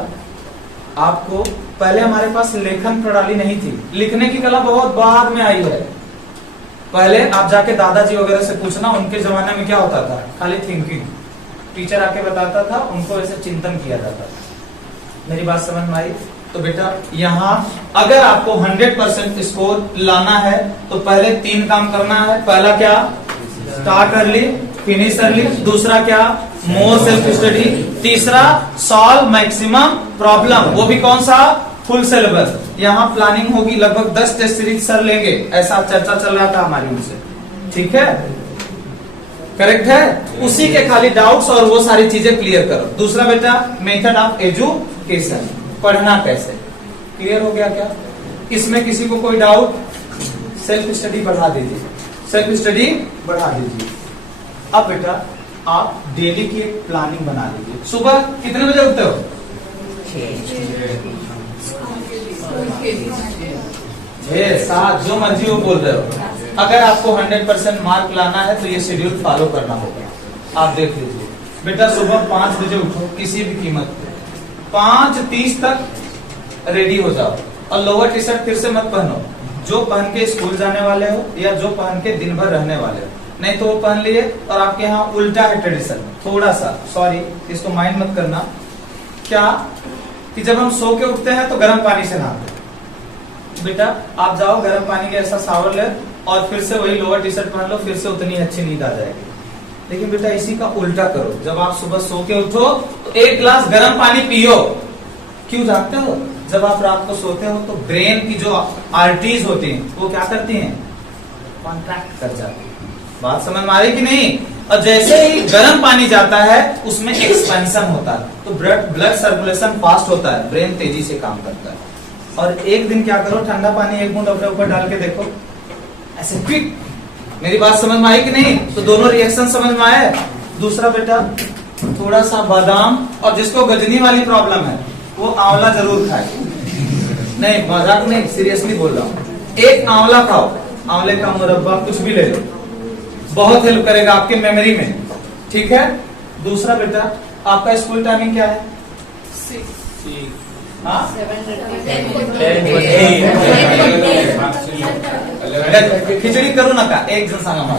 आपको, पहले हमारे पास लेखन प्रणाली नहीं थी, लिखने की कला बहुत बाद में आई है। पहले आप जाके दादाजी वगैरह से पूछना, उनके जमाने में क्या होता था, खाली थिंकिंग, टीचर आके बताता था, उनको ऐसे चिंतन किया जाता था। मेरी बात समझ में आई? तो बेटा यहाँ अगर आपको 100% स्कोर लाना है तो पहले 3 काम करना है। पहला क्या, स्टार्ट अर्ली फिनिश अर्ली, दूसरा क्या, मोर सेल्फ स्टडी, तीसरा सॉल्व मैक्सिमम प्रॉब्लम, वो भी कौन सा, फुल सिलेबस। यहाँ प्लानिंग होगी, लगभग 10 टेस्ट सीरीज सर लेंगे, ऐसा चर्चा चल रहा था हमारी उनसे, ठीक है। करेक्ट है? उसी के खाली डाउट्स और वो सारी चीजें क्लियर करो। दूसरा बेटा मेथड ऑफ एजुकेशन, पढ़ना कैसे, क्लियर हो गया क्या? इसमें किसी को कोई डाउट? सेल्फ स्टडी बढ़ा दीजिए, सेल्फ स्टडी बढ़ा दीजिए। अब बेटा आप डेली की एक प्लानिंग बना लीजिए। सुबह कितने बजे उठते हो? 6-7 जो मर्जी वो बोल रहे हो। अगर आपको 100% मार्क लाना है तो ये शेड्यूल फॉलो करना होगा। आप देख लीजिए बेटा, सुबह 5 बजे उठो किसी भी कीमत पे, 5:30 तक रेडी हो जाओ और लोअर टी शर्ट फिर से मत पहनो, जो पहन के स्कूल जाने वाले हो या जो पहन के दिन भर रहने वाले हो, नहीं तो वो पहन लिए। और आपके यहाँ उल्टा है ट्रेडिशन, थोड़ा सा सॉरी इसको माइंड मत करना, क्या कि जब हम सो के उठते हैं तो गर्म पानी से नहाते हैं। बेटा आप जाओ गर्म पानी के ऐसा शावर ले और फिर से वही लोअर टी शर्ट पहन लो, फिर से उतनी अच्छी नींद आ जाएगी। लेकिन बेटा इसी का उल्टा करो, जब आप सुबह सो के उठो तो 1 गिलास गर्म पानी पियो। क्यों जानते हो? जब आप रात को सोते हो तो ब्रेन की जो आर्टरीज होती हैं वो क्या करती हैं? कॉन्ट्रैक्ट कर जाती है। बात समझ में आ रही कि नहीं? और जैसे ही गर्म पानी जाता है उसमें एक्सपेंशन होता है, तो ब्लड सर्कुलेशन फास्ट होता है, ब्रेन तेजी से काम करता है। और एक दिन क्या करो, ठंडा पानी 1 बूंद अपने ऊपर डाल के देखो, ऐसे क्विक। मेरी बात समझ में आई कि नहीं? तो दोनों रिएक्शन समझ में आए। दूसरा बेटा थोड़ा सा बादाम, और जिसको गजनी वाली प्रॉब्लम है वो आंवला जरूर खाए। नहीं मजाक नहीं, सीरियसली बोल रहा हूँ। एक आंवला खाओ, आंवले का मुरब्बा कुछ भी ले लो, बहुत हेल्प करेगा आपके मेमोरी में। ठीक है? दूसरा बेटा आपका स्कूल टाइमिंग क्या है? 6. हाँ? 7:30. खिचड़ी करू नका, एक जण सांगा मला.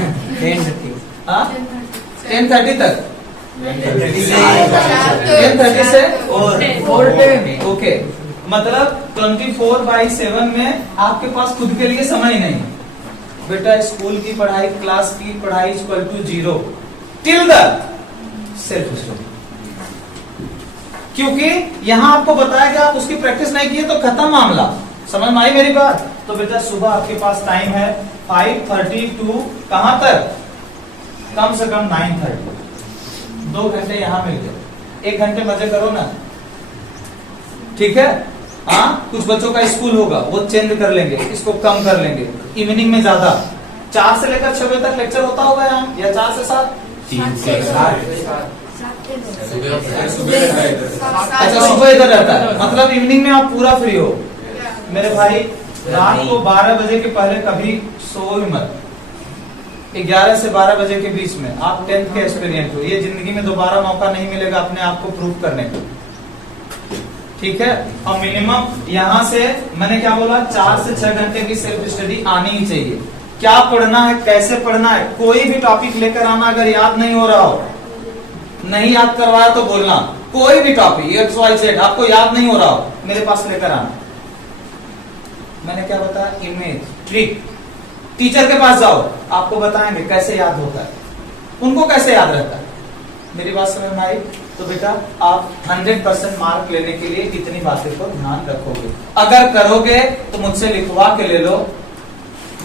10:30 तक. 10:30 से 4:10. ओके, मतलब 24/7 में आपके पास खुद के लिए समय नहीं। बेटा स्कूल की पढ़ाई, क्लास की पढ़ाई equal to 0 till the self study. क्योंकि यहां आपको बताया कि आप उसकी प्रैक्टिस नहीं किए तो खत्म मामला। समझ में आई मेरी बात? तो बेटा सुबह आपके पास टाइम है 5:30 टू कहां तक? कम से कम 9:30। 2 घंटे यहां मिल गए, 1 घंटे मजे करो ना। ठीक है? हाँ, कुछ बच्चों का स्कूल होगा वो चेंज कर लेंगे, इसको कम कर लेंगे। इवनिंग में ज्यादा 4 से लेकर 6 बजे तक लेक्चर होता होगा यहाँ, या 4 से 7? 3 से 7। अच्छा सुबह इधर रहता है, मतलब इवनिंग में आप पूरा फ्री हो। मेरे भाई रात को 12 बजे के पहले कभी सो ही मत। 11 से 12 बजे के बीच में आप 10th के एक्सपीरियंस हो, ये जिंदगी में दोबारा मौका नहीं मिलेगा अपने आप को प्रूव करने का। ठीक है? और मिनिमम यहाँ से मैंने क्या बोला, 4 से 6 घंटे की सेल्फ स्टडी आनी ही चाहिए। क्या पढ़ना है, कैसे पढ़ना है, कोई भी टॉपिक लेकर आना, अगर याद नहीं हो रहा हो, नहीं याद करवाया तो बोलना, कोई भी टॉपिक XYZ आपको याद नहीं हो रहा हो, मेरे पास लेकर आना। मैंने क्या बताया? Image, trick. टीचर के पास जाओ, आपको बताएंगे कैसे याद होता है, उनको कैसे याद रहता है। मेरी बात समझ में आई? तो बेटा आप 100% मार्क लेने के लिए इतनी बातें को ध्यान रखोगे। अगर करोगे तो मुझसे लिखवा के ले लो,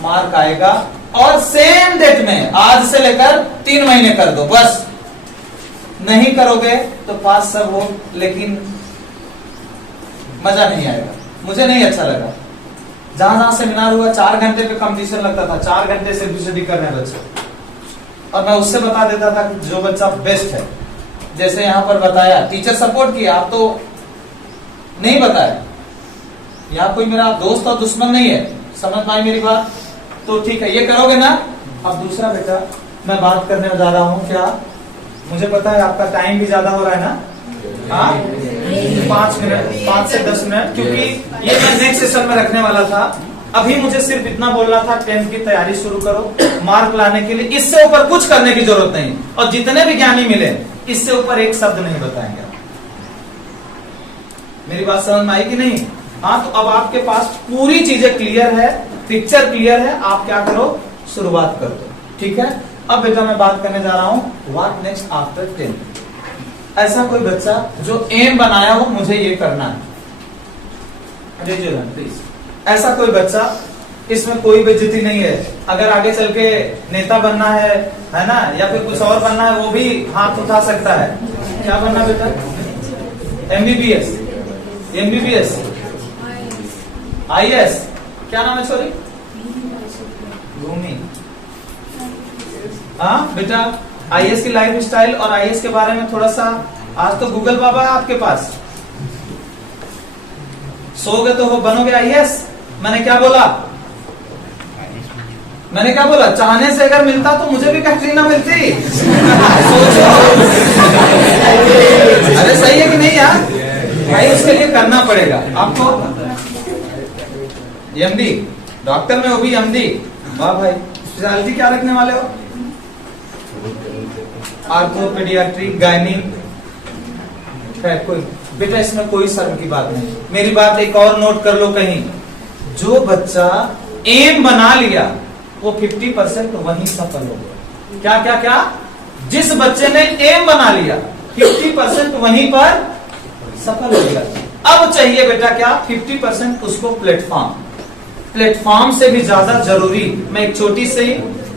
मार्क आएगा। और सेम डेट में आज से लेकर 3 महीने कर दो बस। नहीं करोगे तो पास सब हो, लेकिन मजा नहीं आएगा, मुझे नहीं अच्छा लगा। जहां जहां सेमिनार हुआ 4 घंटे पे कंपटीशन लगता था, 4 घंटे से स्टडी कर रहे हैं बच्चे, और मैं उससे बता देता था जो बच्चा बेस्ट है। जैसे यहाँ पर बताया, टीचर सपोर्ट किया, आप तो नहीं बताया। यहाँ कोई मेरा दोस्त और दुश्मन नहीं है। समझ में आई मेरी बात? तो ठीक है, ये करोगे ना। अब दूसरा बेटा मैं बात करने जा रहा हूँ, क्या मुझे पता है आपका टाइम भी ज्यादा हो रहा है ना? हाँ, 5 मिनट, 5 से 10 मिनट, क्योंकि ये मैं नेक्स्ट सेशन में रखने वाला था। अभी मुझे सिर्फ इतना बोलना था, 10th की तैयारी शुरू करो मार्क लाने के लिए। इससे ऊपर कुछ करने की जरूरत नहीं, और जितने भी ज्ञानी मिले इससे ऊपर एक शब्द नहीं बताएंगे। मेरी बात समझ में आई कि नहीं? हाँ, तो अब आपके पास पूरी चीजें क्लियर है, पिक्चर क्लियर है। आप क्या करो, शुरुआत कर दो। ठीक है? अब बेटा मैं बात करने जा रहा हूं व्हाट नेक्स्ट आफ्टर 10th। ऐसा कोई बच्चा जो एम बनाया हो मुझे ये करना है, प्लीज। ऐसा कोई बच्चा इसमें कोई बेइज्जती नहीं है। अगर आगे चल के नेता बनना है ना, या फिर कुछ और बनना है, वो भी हाथ उठा सकता है। क्या बनना बेटा? एमबीबीएस, एमबीबीएस, आईएएस, क्या नाम है सॉरी? भूमि। हाँ बेटा, आईएएस की लाइफ स्टाइल और आईएएस के बारे में थोड़ा सा, आज तो गूगल बाबा है आपके पास, सोओगे तो हो बनोगे आईएएस। मैंने क्या बोला? मैंने क्या बोला? चाहने से अगर मिलता तो मुझे भी कैटरीना मिलती। सोचो। अरे सही है कि नहीं यार भाई? उसके लिए करना पड़ेगा आपको। एमडी, डॉक्टर में वो भी एमडी। वाह भाई, स्पेशलिटी क्या रखने वाले हो? आर्थोपेडियाट्री, गायनी। कोई बेटा इसमें कोई शर्म की बात नहीं। मेरी बात एक और नोट कर लो कहीं, जो बच्चा एम बना लिया वो 50% वहीं सफल हो गया। क्या क्या क्या? जिस बच्चे ने एम बना लिया 50% वहीं पर सफल हो गया। अब चाहिए बेटा क्या? 50% उसको प्लेटफॉर्म। प्लेटफॉर्म से भी ज्यादा जरूरी, मैं एक छोटी सी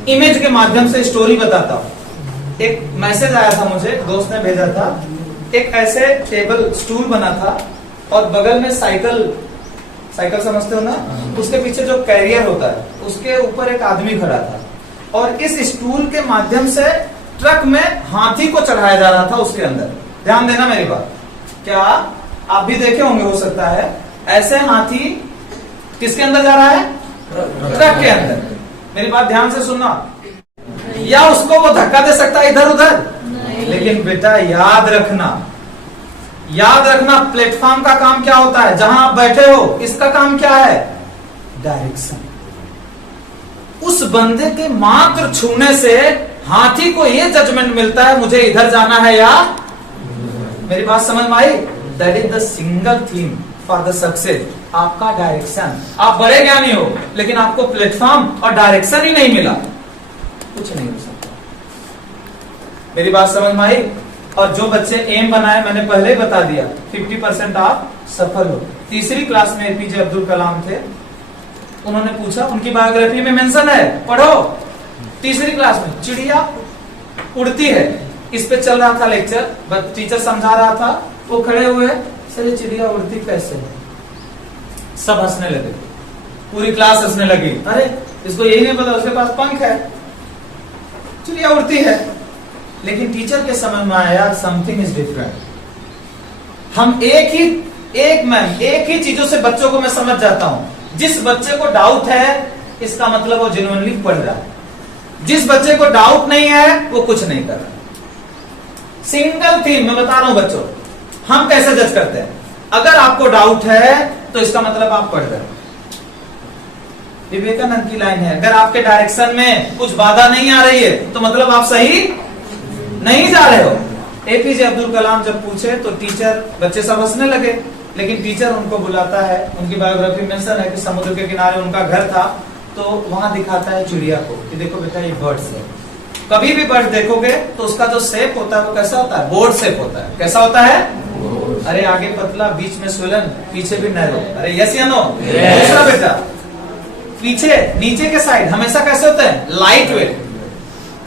इमेज के माध्यम से स्टोरी बताता हूं। एक मैसेज आया था मुझे, दोस्त ने भेजा था। एक ऐसे टेबल स्टूल बना था और बगल में साइकिल, साइकिल समझते हो ना, उसके पीछे जो कैरियर होता है उसके ऊपर एक आदमी खड़ा था और इस स्टूल के माध्यम से ट्रक में हाथी को चढ़ाया जा रहा था उसके अंदर। ध्यान देना मेरी बात, क्या आप भी देखे होंगे हो सकता है, ऐसे हाथी किसके अंदर जा रहा है? ट्रक के अंदर। मेरी बात ध्यान से सुनना। या उसको वो धक्का दे सकता है इधर उधर? लेकिन बेटा याद रखना, याद रखना, प्लेटफॉर्म का काम क्या होता है? जहां आप बैठे हो इसका काम क्या है? डायरेक्शन। उस बंदे के मात्र छूने से हाथी को यह जजमेंट मिलता है मुझे इधर जाना है या, मेरी बात समझ में आई? That is the single theme for the success, आपका डायरेक्शन। आप बड़े ज्ञानी हो लेकिन आपको प्लेटफॉर्म और डायरेक्शन ही नहीं मिला, कुछ नहीं हो सकता। मेरी बात समझ में आई? और जो बच्चे एम बनाए, मैंने पहले ही बता दिया, 50% आप सफल हो। तीसरी क्लास में एपीजे अब्दुल कलाम थे, उन्होंने पूछा, उनकी बायोग्राफी में मेंशन है, पढ़ो। तीसरी क्लास में चिड़िया उड़ती है, इस पे चल रहा था लेक्चर, टीचर समझा रहा था, वो खड़े हुए, सर ये चिड़िया उड़ती कैसे है? सब हंसने लगे, पूरी क्लास हंसने लगी। अरे इसको यही नहीं पता, उसके पास पंख है, चिड़िया उड़ती है। लेकिन टीचर के समझ में आया समथिंग इज डिफरेंट। हम एक ही चीजों से बच्चों को मैं समझ जाता हूं। जिस बच्चे को डाउट है इसका मतलब वो जेन्युइनली पढ़ रहा है, जिस बच्चे को डाउट नहीं है वो कुछ नहीं कर रहा। सिंगल थीम मैं बता रहा हूं बच्चों, हम कैसे जज करते हैं? अगर आपको डाउट है तो इसका मतलब आप पढ़ रहे हो। विवेकानंद की लाइन है, अगर आपके डायरेक्शन में कुछ बाधा नहीं आ रही है तो मतलब आप सही नहीं जा रहे हो। एपीजे अब्दुल कलाम जब पूछे तो टीचर, बच्चे सब हंसने लगे, लेकिन टीचर उनको बुलाता है, उनकी बायोग्राफी मेंशन है कि समुद्र के किनारे उनका घर था, तो वहां दिखाता है चिड़िया को कि देखो बेटा ये बर्ड्स है। कभी भी बर्ड देखोगे तो उसका जो शेप होता है वो कैसा होता है? बोर्ड शेप होता है। कैसा होता है? अरे आगे पतला, बीच में स्वेलन, पीछे भी नैरो। अरे यस या नो? दूसरा बेटा, पीछे नीचे के साइड हमेशा कैसे होते हैं? Light weight.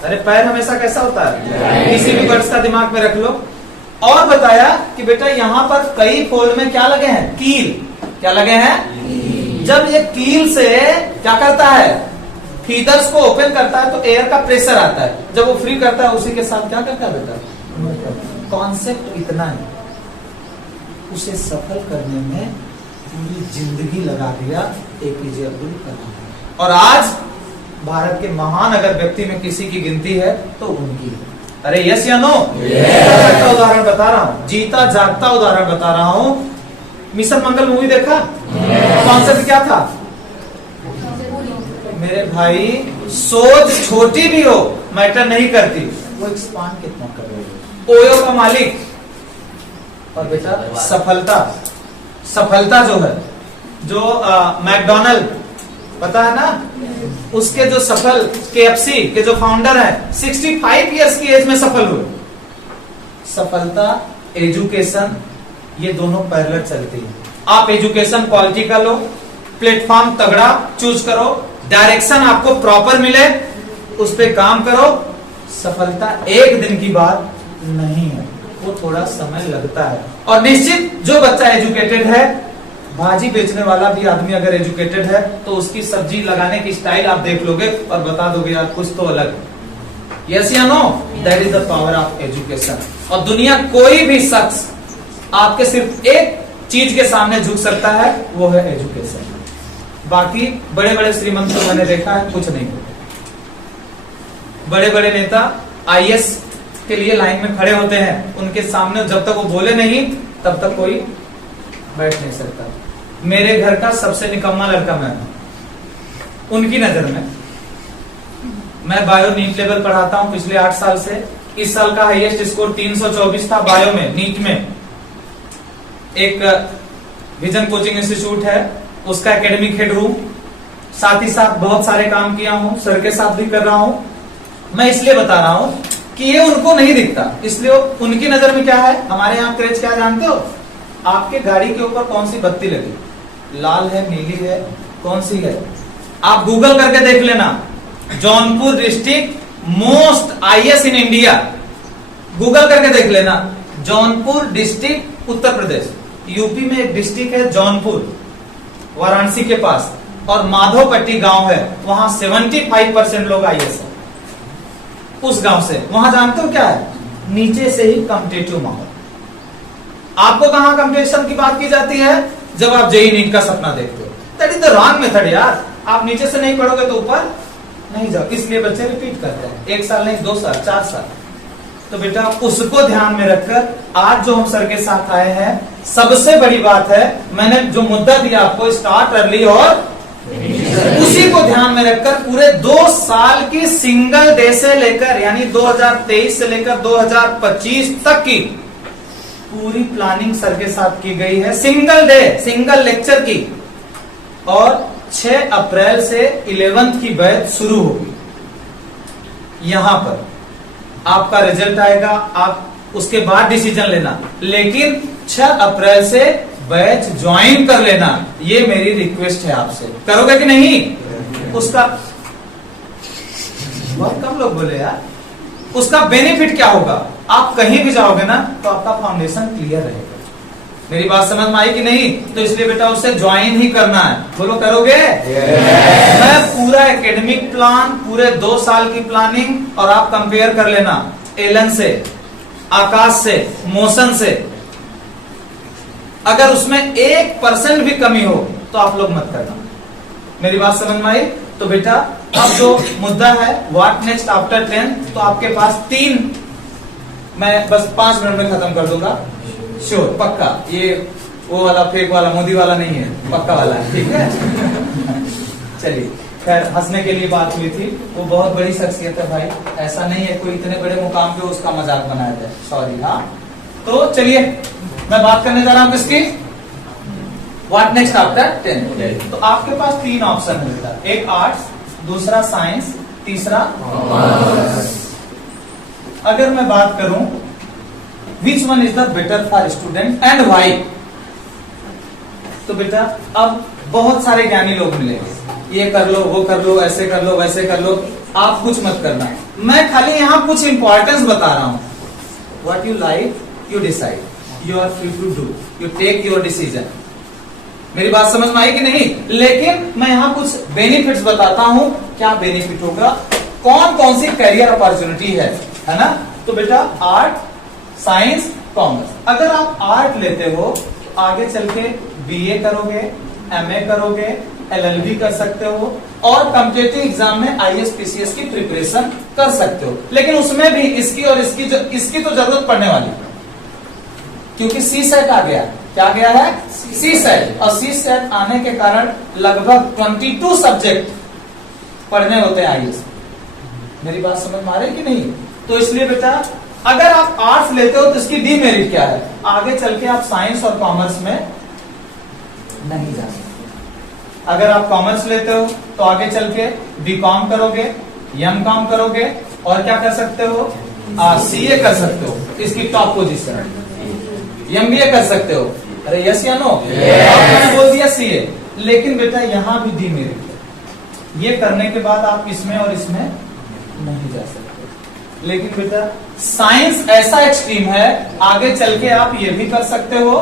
अरे पैर हमेशा कैसा होता है? किसी भी बर्ड्स का दिमाग में रख लो। और बताया कि बेटा यहाँ पर कई फोल्ड में क्या लगे हैं? कील। क्या लगे हैं? जब ये कील से क्या करता है? फीदर्स को ओपन करता है तो एयर का प्रेशर आता है, जब वो फ्री करता है उसी के साथ क्या करता है बेटा? कॉन्सेप्ट इतना है, उसे सफल करने में पूरी जिंदगी लगा दिया एपीजे अब्दुल कलाम। और आज भारत के महान अगर व्यक्ति में किसी की गिनती है तो उनकी है। अरे यस या नो? का उदाहरण बता रहा हूँ, जीता जागता उदाहरण बता रहा हूँ। मिशन मंगल मूवी देखा? कॉन्सेप्ट क्या था मेरे भाई? सोच छोटी भी हो मैटर नहीं करती, वो एक्सपांड कितना कर रही है। ओयो का मालिक और बेटा सफलता जो है, जो मैकडोनल्ड पता है ना, उसके जो सफल KFC के जो फाउंडर हैं 65 इयर्स की एज में सफल हुए। सफलता, एजुकेशन, ये दोनों पैरेलल चलती है। आप एजुकेशन क्वालिटी का लो, प्लेटफॉर्म तगड़ा चूज करो, डायरेक्शन आपको प्रॉपर मिले, उस पे काम करो। सफलता एक दिन की बात नहीं है, वो थोड़ा समय लगता है। और निश्चित जो बच्चा एजुकेटेड है, भाजी बेचने वाला भी आदमी अगर एजुकेटेड है तो उसकी सब्जी लगाने की स्टाइल आप देख लोगे और बता दोगे यार कुछ तो अलग है। यस या no? That is the power of education. और दुनिया कोई भी शख्स आपके सिर्फ एक चीज के सामने झुक सकता है, वो है एजुकेशन। बाकी बड़े बड़े श्रीमंत को मैंने देखा है कुछ नहीं। बड़े बड़े नेता आईएएस के लिए लाइन में खड़े होते हैं, उनके सामने जब तक वो बोले नहीं तब तक कोई बैठ नहीं सकता। मेरे घर का सबसे निकम्मा लड़का मैं हूं उनकी नजर में। मैं बायो नीट लेवल पढ़ाता हूं पिछले 8 साल से। इस साल का हाईएस्ट स्कोर 324 था बायो में, नीट में। एक विजन कोचिंग इंस्टीट्यूट है, उसका एकेडमिक हेड हूं। साथ ही साथ बहुत सारे काम किया हूं, सर के साथ भी कर रहा हूं। मैं इसलिए बता रहा हूं कि ये उनको नहीं दिखता, इसलिए उनकी नजर में क्या है। हमारे यहाँ क्रेज क्या जानते हो? आपके गाड़ी के ऊपर कौन सी बत्ती लगी, लाल है, नीली है, कौन सी है? आप गूगल करके देख लेना, Jaunpur district most IAS in India. Google करके देख लेना, जौनपुर डिस्ट्रिक्ट उत्तर प्रदेश। यूपी में एक डिस्ट्रिक्ट है जौनपुर, वाराणसी के पास, और माधोपट्टी गांव है, वहां 75% लोग आईएएस है। उस गांव से, वहां जानते हो क्या है? नीचे से ही कॉम्पिटिटिव माहौल। आपको कहां कंपटीशन की बात की जाती है? जब आप जेईई नीट का सपना देखते हो। That is the wrong method यार। आप नीचे से नहीं पढ़ोगे तो ऊपर नहीं जाओ, इसलिए बच्चे रिपीट करते हैं, 1 साल नहीं 2 साल 4 साल। तो बेटा उसको ध्यान में रखकर आज जो हम सर के साथ आए हैं, सबसे बड़ी बात है मैंने जो मुद्दा दिया आपको, स्टार्ट अर्ली, और उसी को ध्यान में रखकर पूरे 2 साल की सिंगल डे से लेकर यानी 2023 से लेकर 2025 तक की पूरी प्लानिंग सर के साथ की गई है, सिंगल डे सिंगल लेक्चर की। और 6 अप्रैल से 11th की बैच शुरू होगी। यहां पर आपका रिजल्ट आएगा, आप उसके बाद डिसीजन लेना, लेकिन 6 अप्रैल से बैच ज्वाइन कर लेना, ये मेरी रिक्वेस्ट है आपसे। करोगे कि नहीं? उसका बहुत कम लोग बोले यार। उसका बेनिफिट क्या होगा? आप कहीं भी जाओगे ना तो आपका फाउंडेशन क्लियर रहेगा। मेरी बात समझ में आई कि नहीं? तो इसलिए बेटा उसे ज्वाइन ही करना है। बोलो करोगे? मैं पूरा एकेडमिक प्लान, पूरे 2 साल की प्लानिंग, और आप कंपेयर कर लेना एलन से, आकाश से, मोशन से। अगर उसमें 1% भी कमी हो तो आप लोग मत करना। मेरी बात समझ में आई? तो बेटा अब जो मुद्दा है व्हाट नेक्स्ट आफ्टर 10th, तो आपके पास 3, मैं बस 5 मिनट में खत्म कर दूंगा। श्योर, पक्का, ये वो वाला फेक वाला मोदी वाला नहीं है, पक्का वाला है, ठीक है? चलिए, खैर हंसने के लिए बात हुई थी। वो बहुत बड़ी शख्सियत है भाई, ऐसा नहीं है कोई इतने बड़े मुकाम पे उसका मजाक बनाया जाए, सॉरी। हाँ, तो चलिए मैं बात करने जा रहा हूं किसकी? What next after 10th। तो आपके पास 3 ऑप्शन है बेटा, एक आर्ट्स, दूसरा साइंस, तीसरा कॉमर्स। अगर मैं बात करूं which one is the better for student and why, तो बेटा अब बहुत सारे ज्ञानी लोग मिलेंगे, ये कर लो, वो कर लो, ऐसे कर लो, वैसे कर लो। आप कुछ मत करना, मैं खाली यहां कुछ इंपॉर्टेंस बता रहा हूं। What you like you decide, you are free to do, you take your decision. मेरी बात समझ में आई कि नहीं? लेकिन मैं यहां कुछ बेनिफिट्स बताता हूं, क्या बेनिफिट होगा, कौन कौन सी करियर अपॉर्चुनिटी है ना? तो बेटा आर्ट, साइंस, कॉमर्स। अगर आप आर्ट लेते हो तो आगे चल के बीए करोगे, एमए करोगे, एलएलबी कर सकते हो, और कॉम्पिटिटिव एग्जाम में आईएएस पीसीएस की प्रिपरेशन कर सकते हो। लेकिन उसमें भी इसकी और इसकी तो जरूरत पड़ने वाली, क्योंकि सी सेट आ गया। क्या गया है? सी सेट। और सी सेट आने के कारण लगभग 22 सब्जेक्ट पढ़ने होते हैं आईएएस। मेरी बात समझ में आ रही कि नहीं? तो इसलिए बेटा अगर आप आर्ट्स लेते हो तो इसकी डीमेरिट क्या है? आगे चल के आप साइंस और कॉमर्स में नहीं जा सकते। अगर आप कॉमर्स लेते हो तो आगे चल के बीकॉम करोगे, एमकॉम करोगे, और क्या कर सकते हो? सीए कर सकते हो, इसकी टॉप पोजीशन। एमबीए कर सकते हो। अरे यस या नो? मैंने बोल दिया सीए। लेकिन बेटा यहाँ भी डीमेरिट है। ये करने के बाद आप इसमें और इसमें नहीं जा सकते। लेकिन बेटा साइंस ऐसा एक्सट्रीम है, आगे चल के आप ये भी कर सकते हो,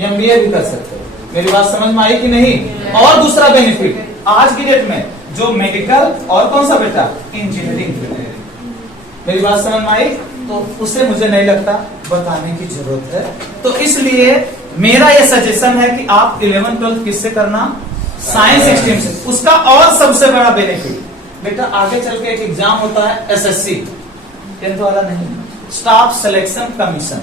एमबीए भी कर सकते हो। मेरी बात समझ में आई कि नहीं? और दूसरा बेनिफिट आज की डेट में जो मेडिकल और कौन सा बेटा इंजीनियरिंग, मेरी बात समझ में आई? तो उसे मुझे नहीं लगता बताने की जरूरत है। तो इसलिए मेरा ये सजेशन है कि आप 11th 12th किससे करना, साइंस स्ट्रीम से। उसका और सबसे बड़ा बेनिफिट बेटा आगे चल के एक एग्जाम होता है एसएससी, 10th वाला नहीं, स्टाफ सिलेक्शन कमीशन।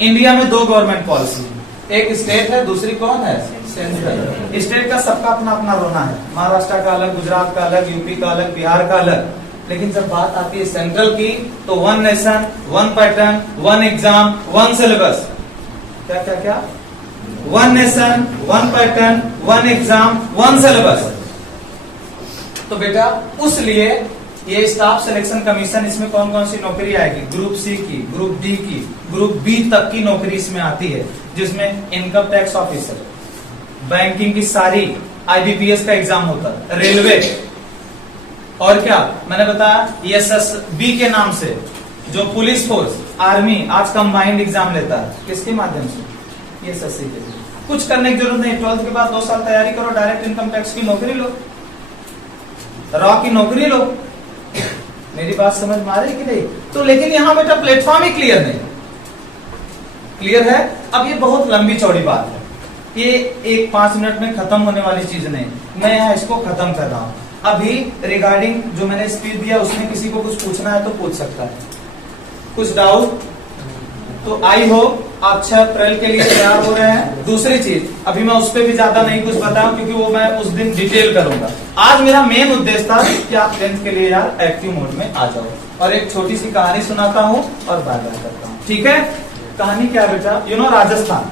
इंडिया में 2 गवर्नमेंट पॉलिसी, एक स्टेट है, दूसरी कौन है, सेंट्रल। स्टेट का सबका अपना अपना रोना है, महाराष्ट्र का अलग, गुजरात का अलग, यूपी का अलग, बिहार का अलग। लेकिन जब बात आती है सेंट्रल की तो 1 नेशन 1 पैटर्न 1 एग्जाम 1 सिलेबस। क्या क्या क्या? 1 नेशन 1 पैटर्न 1 एग्जाम 1 सिलेबस। तो बेटा उस लिए ये स्टाफ सिलेक्शन कमीशन, इसमें कौन कौन सी नौकरी आएगी, ग्रुप सी की, ग्रुप डी की, ग्रुप बी तक की नौकरी इसमें आती है, जिसमें इनकम टैक्स ऑफिसर, बैंकिंग की सारी, आईबीपीएस का एग्जाम होता है, रेलवे, और क्या मैंने बताया एसएसबी के नाम से जो पुलिस फोर्स, आर्मी आज कंबाइंड एग्जाम लेता है, किसके माध्यम से, एसएससी के। कुछ करने की जरूरत नहीं, 12th के बाद 2 साल तैयारी करो, डायरेक्ट इनकम टैक्स की नौकरी लो, रॉ की नौकरी लो। मेरी बात समझ में आ रही कि नहीं? तो लेकिन यहां बेटा प्लेटफॉर्म ही क्लियर नहीं, क्लियर है? अब ये बहुत लंबी चौड़ी बात है, ये एक 5 मिनट में खत्म होने वाली चीज नहीं, मैं यहाँ इसको खत्म कर रहा हूं। अभी रिगार्डिंग जो मैंने स्पीच दिया उसमें किसी को कुछ पूछना है तो पूछ सकता है, कुछ डाउट? तो आई हो आप 6 अप्रैल के लिए तैयार हो रहे हैं। दूसरी चीज अभी मैं उस पर भी ज्यादा नहीं कुछ बताऊं क्योंकि वो मैं उस दिन डिटेल करूंगा। आज मेरा मेन उद्देश्य था कि आप 10th के लिए यार एक्टिव मोड में आ जाओ, और एक छोटी सी कहानी सुनाता हूं और बाय बाय करता हूं, ठीक है? कहानी क्या बेटा, राजस्थान।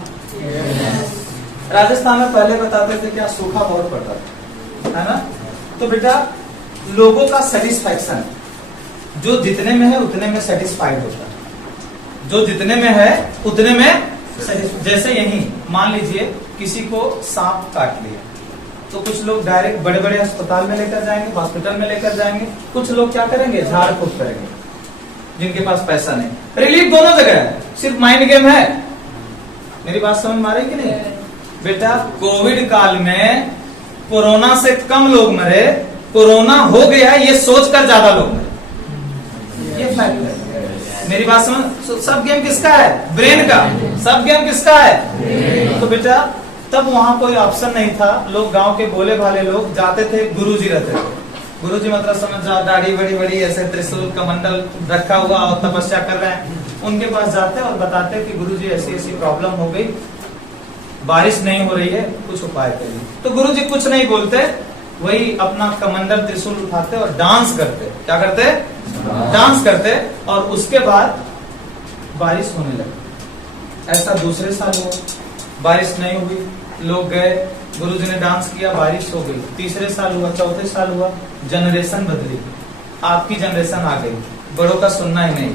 राजस्थान में पहले बताते थे क्या, सूखा बहुत पड़ता था, है ना? तो बेटा लोगों का सेटिस्फैक्शन, जो जितने में है उतने में सेटिस्फाइड होता है, जो जितने में है उतने में। जैसे यही मान लीजिए किसी को सांप काट लिया तो कुछ लोग डायरेक्ट बड़े बड़े अस्पताल में लेकर जाएंगे, हॉस्पिटल में लेकर जाएंगे। कुछ लोग क्या करेंगे, झाड़ फूक करेंगे, जिनके पास पैसा नहीं। रिलीफ दोनों जगह है, सिर्फ माइंड गेम है। मेरी बात समझ में आ रही कि नहीं? बेटा कोविड काल में कोरोना से कम लोग मरे, कोरोना हो गया ये सोचकर ज्यादा लोग मरे, ये फैक्ट है। मेरी बात समझ? सब गेम किसका है, ब्रेन का। सब गेम किसका है? तो बेटा तब वहां कोई ऑप्शन नहीं था, लोग गांव के भोले भाले लोग जाते थे, गुरुजी रहते थे। गुरुजी मतलब समझ जाओ, दाढ़ी बड़ी बड़ी ऐसे त्रिशूल कमंडल रखा हुआ और तपस्या कर रहे हैं। उनके पास जाते और बताते कि गुरुजी ऐसी ऐसी प्रॉब्लम हो गई, बारिश नहीं हो रही है, कुछ उपाय करिए। तो गुरुजी कुछ नहीं बोलते, वही अपना कमंडल त्रिशूल उठाते और डांस करते। क्या करते? डांस करते, और उसके बाद बारिश होने लगी। ऐसा दूसरे साल हुआ, बारिश नहीं हुई, लोग गए, गुरुजी ने डांस किया, बारिश हो गई। तीसरे साल हुआ, चौथे साल हुआ, जनरेशन बदली, आपकी जनरेशन आ गई, बड़ों का सुनना ही नहीं,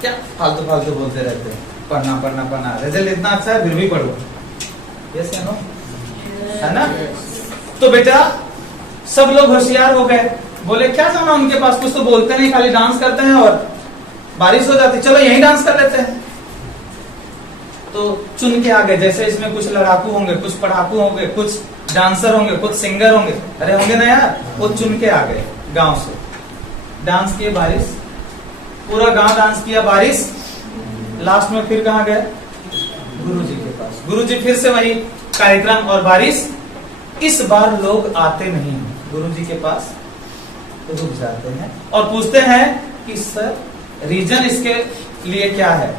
क्या फालतू फालतू बोलते रहते हैं, पढ़ना पढ़ना पढ़ना, रिजल्ट इतना अच्छा है फिर भी पढ़ो, यस या नो, है ना? तो बेटा सब लोग होशियार हो गए, बोले क्या जाना उनके पास, कुछ तो बोलते नहीं, खाली डांस करते हैं और बारिश हो जाती, चलो यही डांस कर लेते हैं। तो चुन के आ गए, जैसे इसमें कुछ लड़ाकू होंगे, कुछ पढ़ाकू होंगे, कुछ डांसर होंगे, कुछ सिंगर होंगे, अरे होंगे ना यार, वो चुन के आ गए गांव से, डांस किए, बारिश, पूरा गांव डांस किया, बारिश। लास्ट में फिर कहाँ गए, गुरुजी के पास, गुरुजी फिर से वही कार्यक्रम और बारिश। इस बार लोग आते नहीं गुरुजी के पास, तो रुक जाते हैं और पूछते हैं कि सर रीजन इसके लिए क्या है,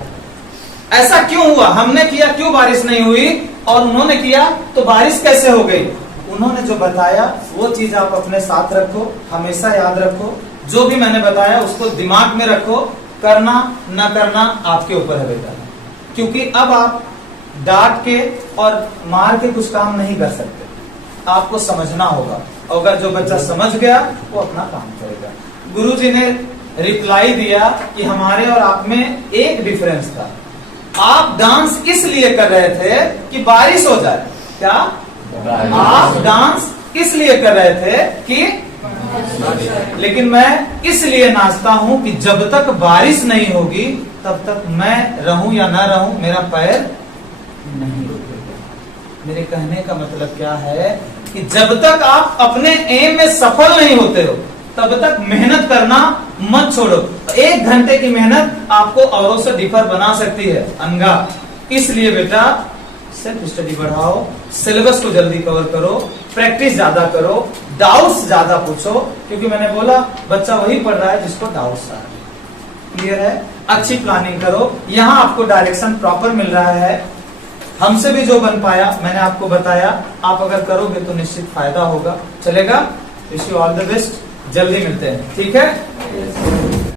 ऐसा क्यों हुआ, हमने किया क्यों बारिश नहीं हुई, और उन्होंने किया तो बारिश कैसे हो गई। उन्होंने जो बताया वो चीज आप अपने साथ रखो, हमेशा याद रखो, जो भी मैंने बताया उसको दिमाग में रखो, करना ना करना आपके ऊपर है बेटा, क्योंकि अब आप डांट के और मार के कुछ काम नहीं कर सकते, आपको समझना होगा। अगर जो बच्चा समझ गया वो अपना काम करेगा। गुरुजी ने रिप्लाई दिया कि हमारे और आप में एक डिफरेंस था, आप डांस इसलिए कर रहे थे कि बारिश हो जाए, क्या आप डांस इसलिए कर रहे थे कि, लेकिन मैं इसलिए नाचता हूं कि जब तक बारिश नहीं होगी तब तक मैं रहूं या ना रहूं मेरा पैर नहीं रुकेगा। मेरे कहने का मतलब क्या है कि जब तक आप अपने एम में सफल नहीं होते हो तब तक मेहनत करना मत छोड़ो। 1 घंटे की मेहनत आपको औरों से डिफर बना सकती है अनगा। इसलिए बेटा सेल्फ स्टडी बढ़ाओ, सिलेबस को जल्दी कवर करो, प्रैक्टिस ज्यादा करो, डाउट्स ज्यादा पूछो, क्योंकि मैंने बोला बच्चा वही पढ़ रहा है जिसको डाउट्स आ रहे हैं। क्लियर है? अच्छी प्लानिंग करो, यहाँ आपको डायरेक्शन प्रॉपर मिल रहा है। हमसे भी जो बन पाया मैंने आपको बताया, आप अगर करोगे तो निश्चित फायदा होगा। चलेगा? Wish you all the best, जल्दी मिलते हैं, ठीक है?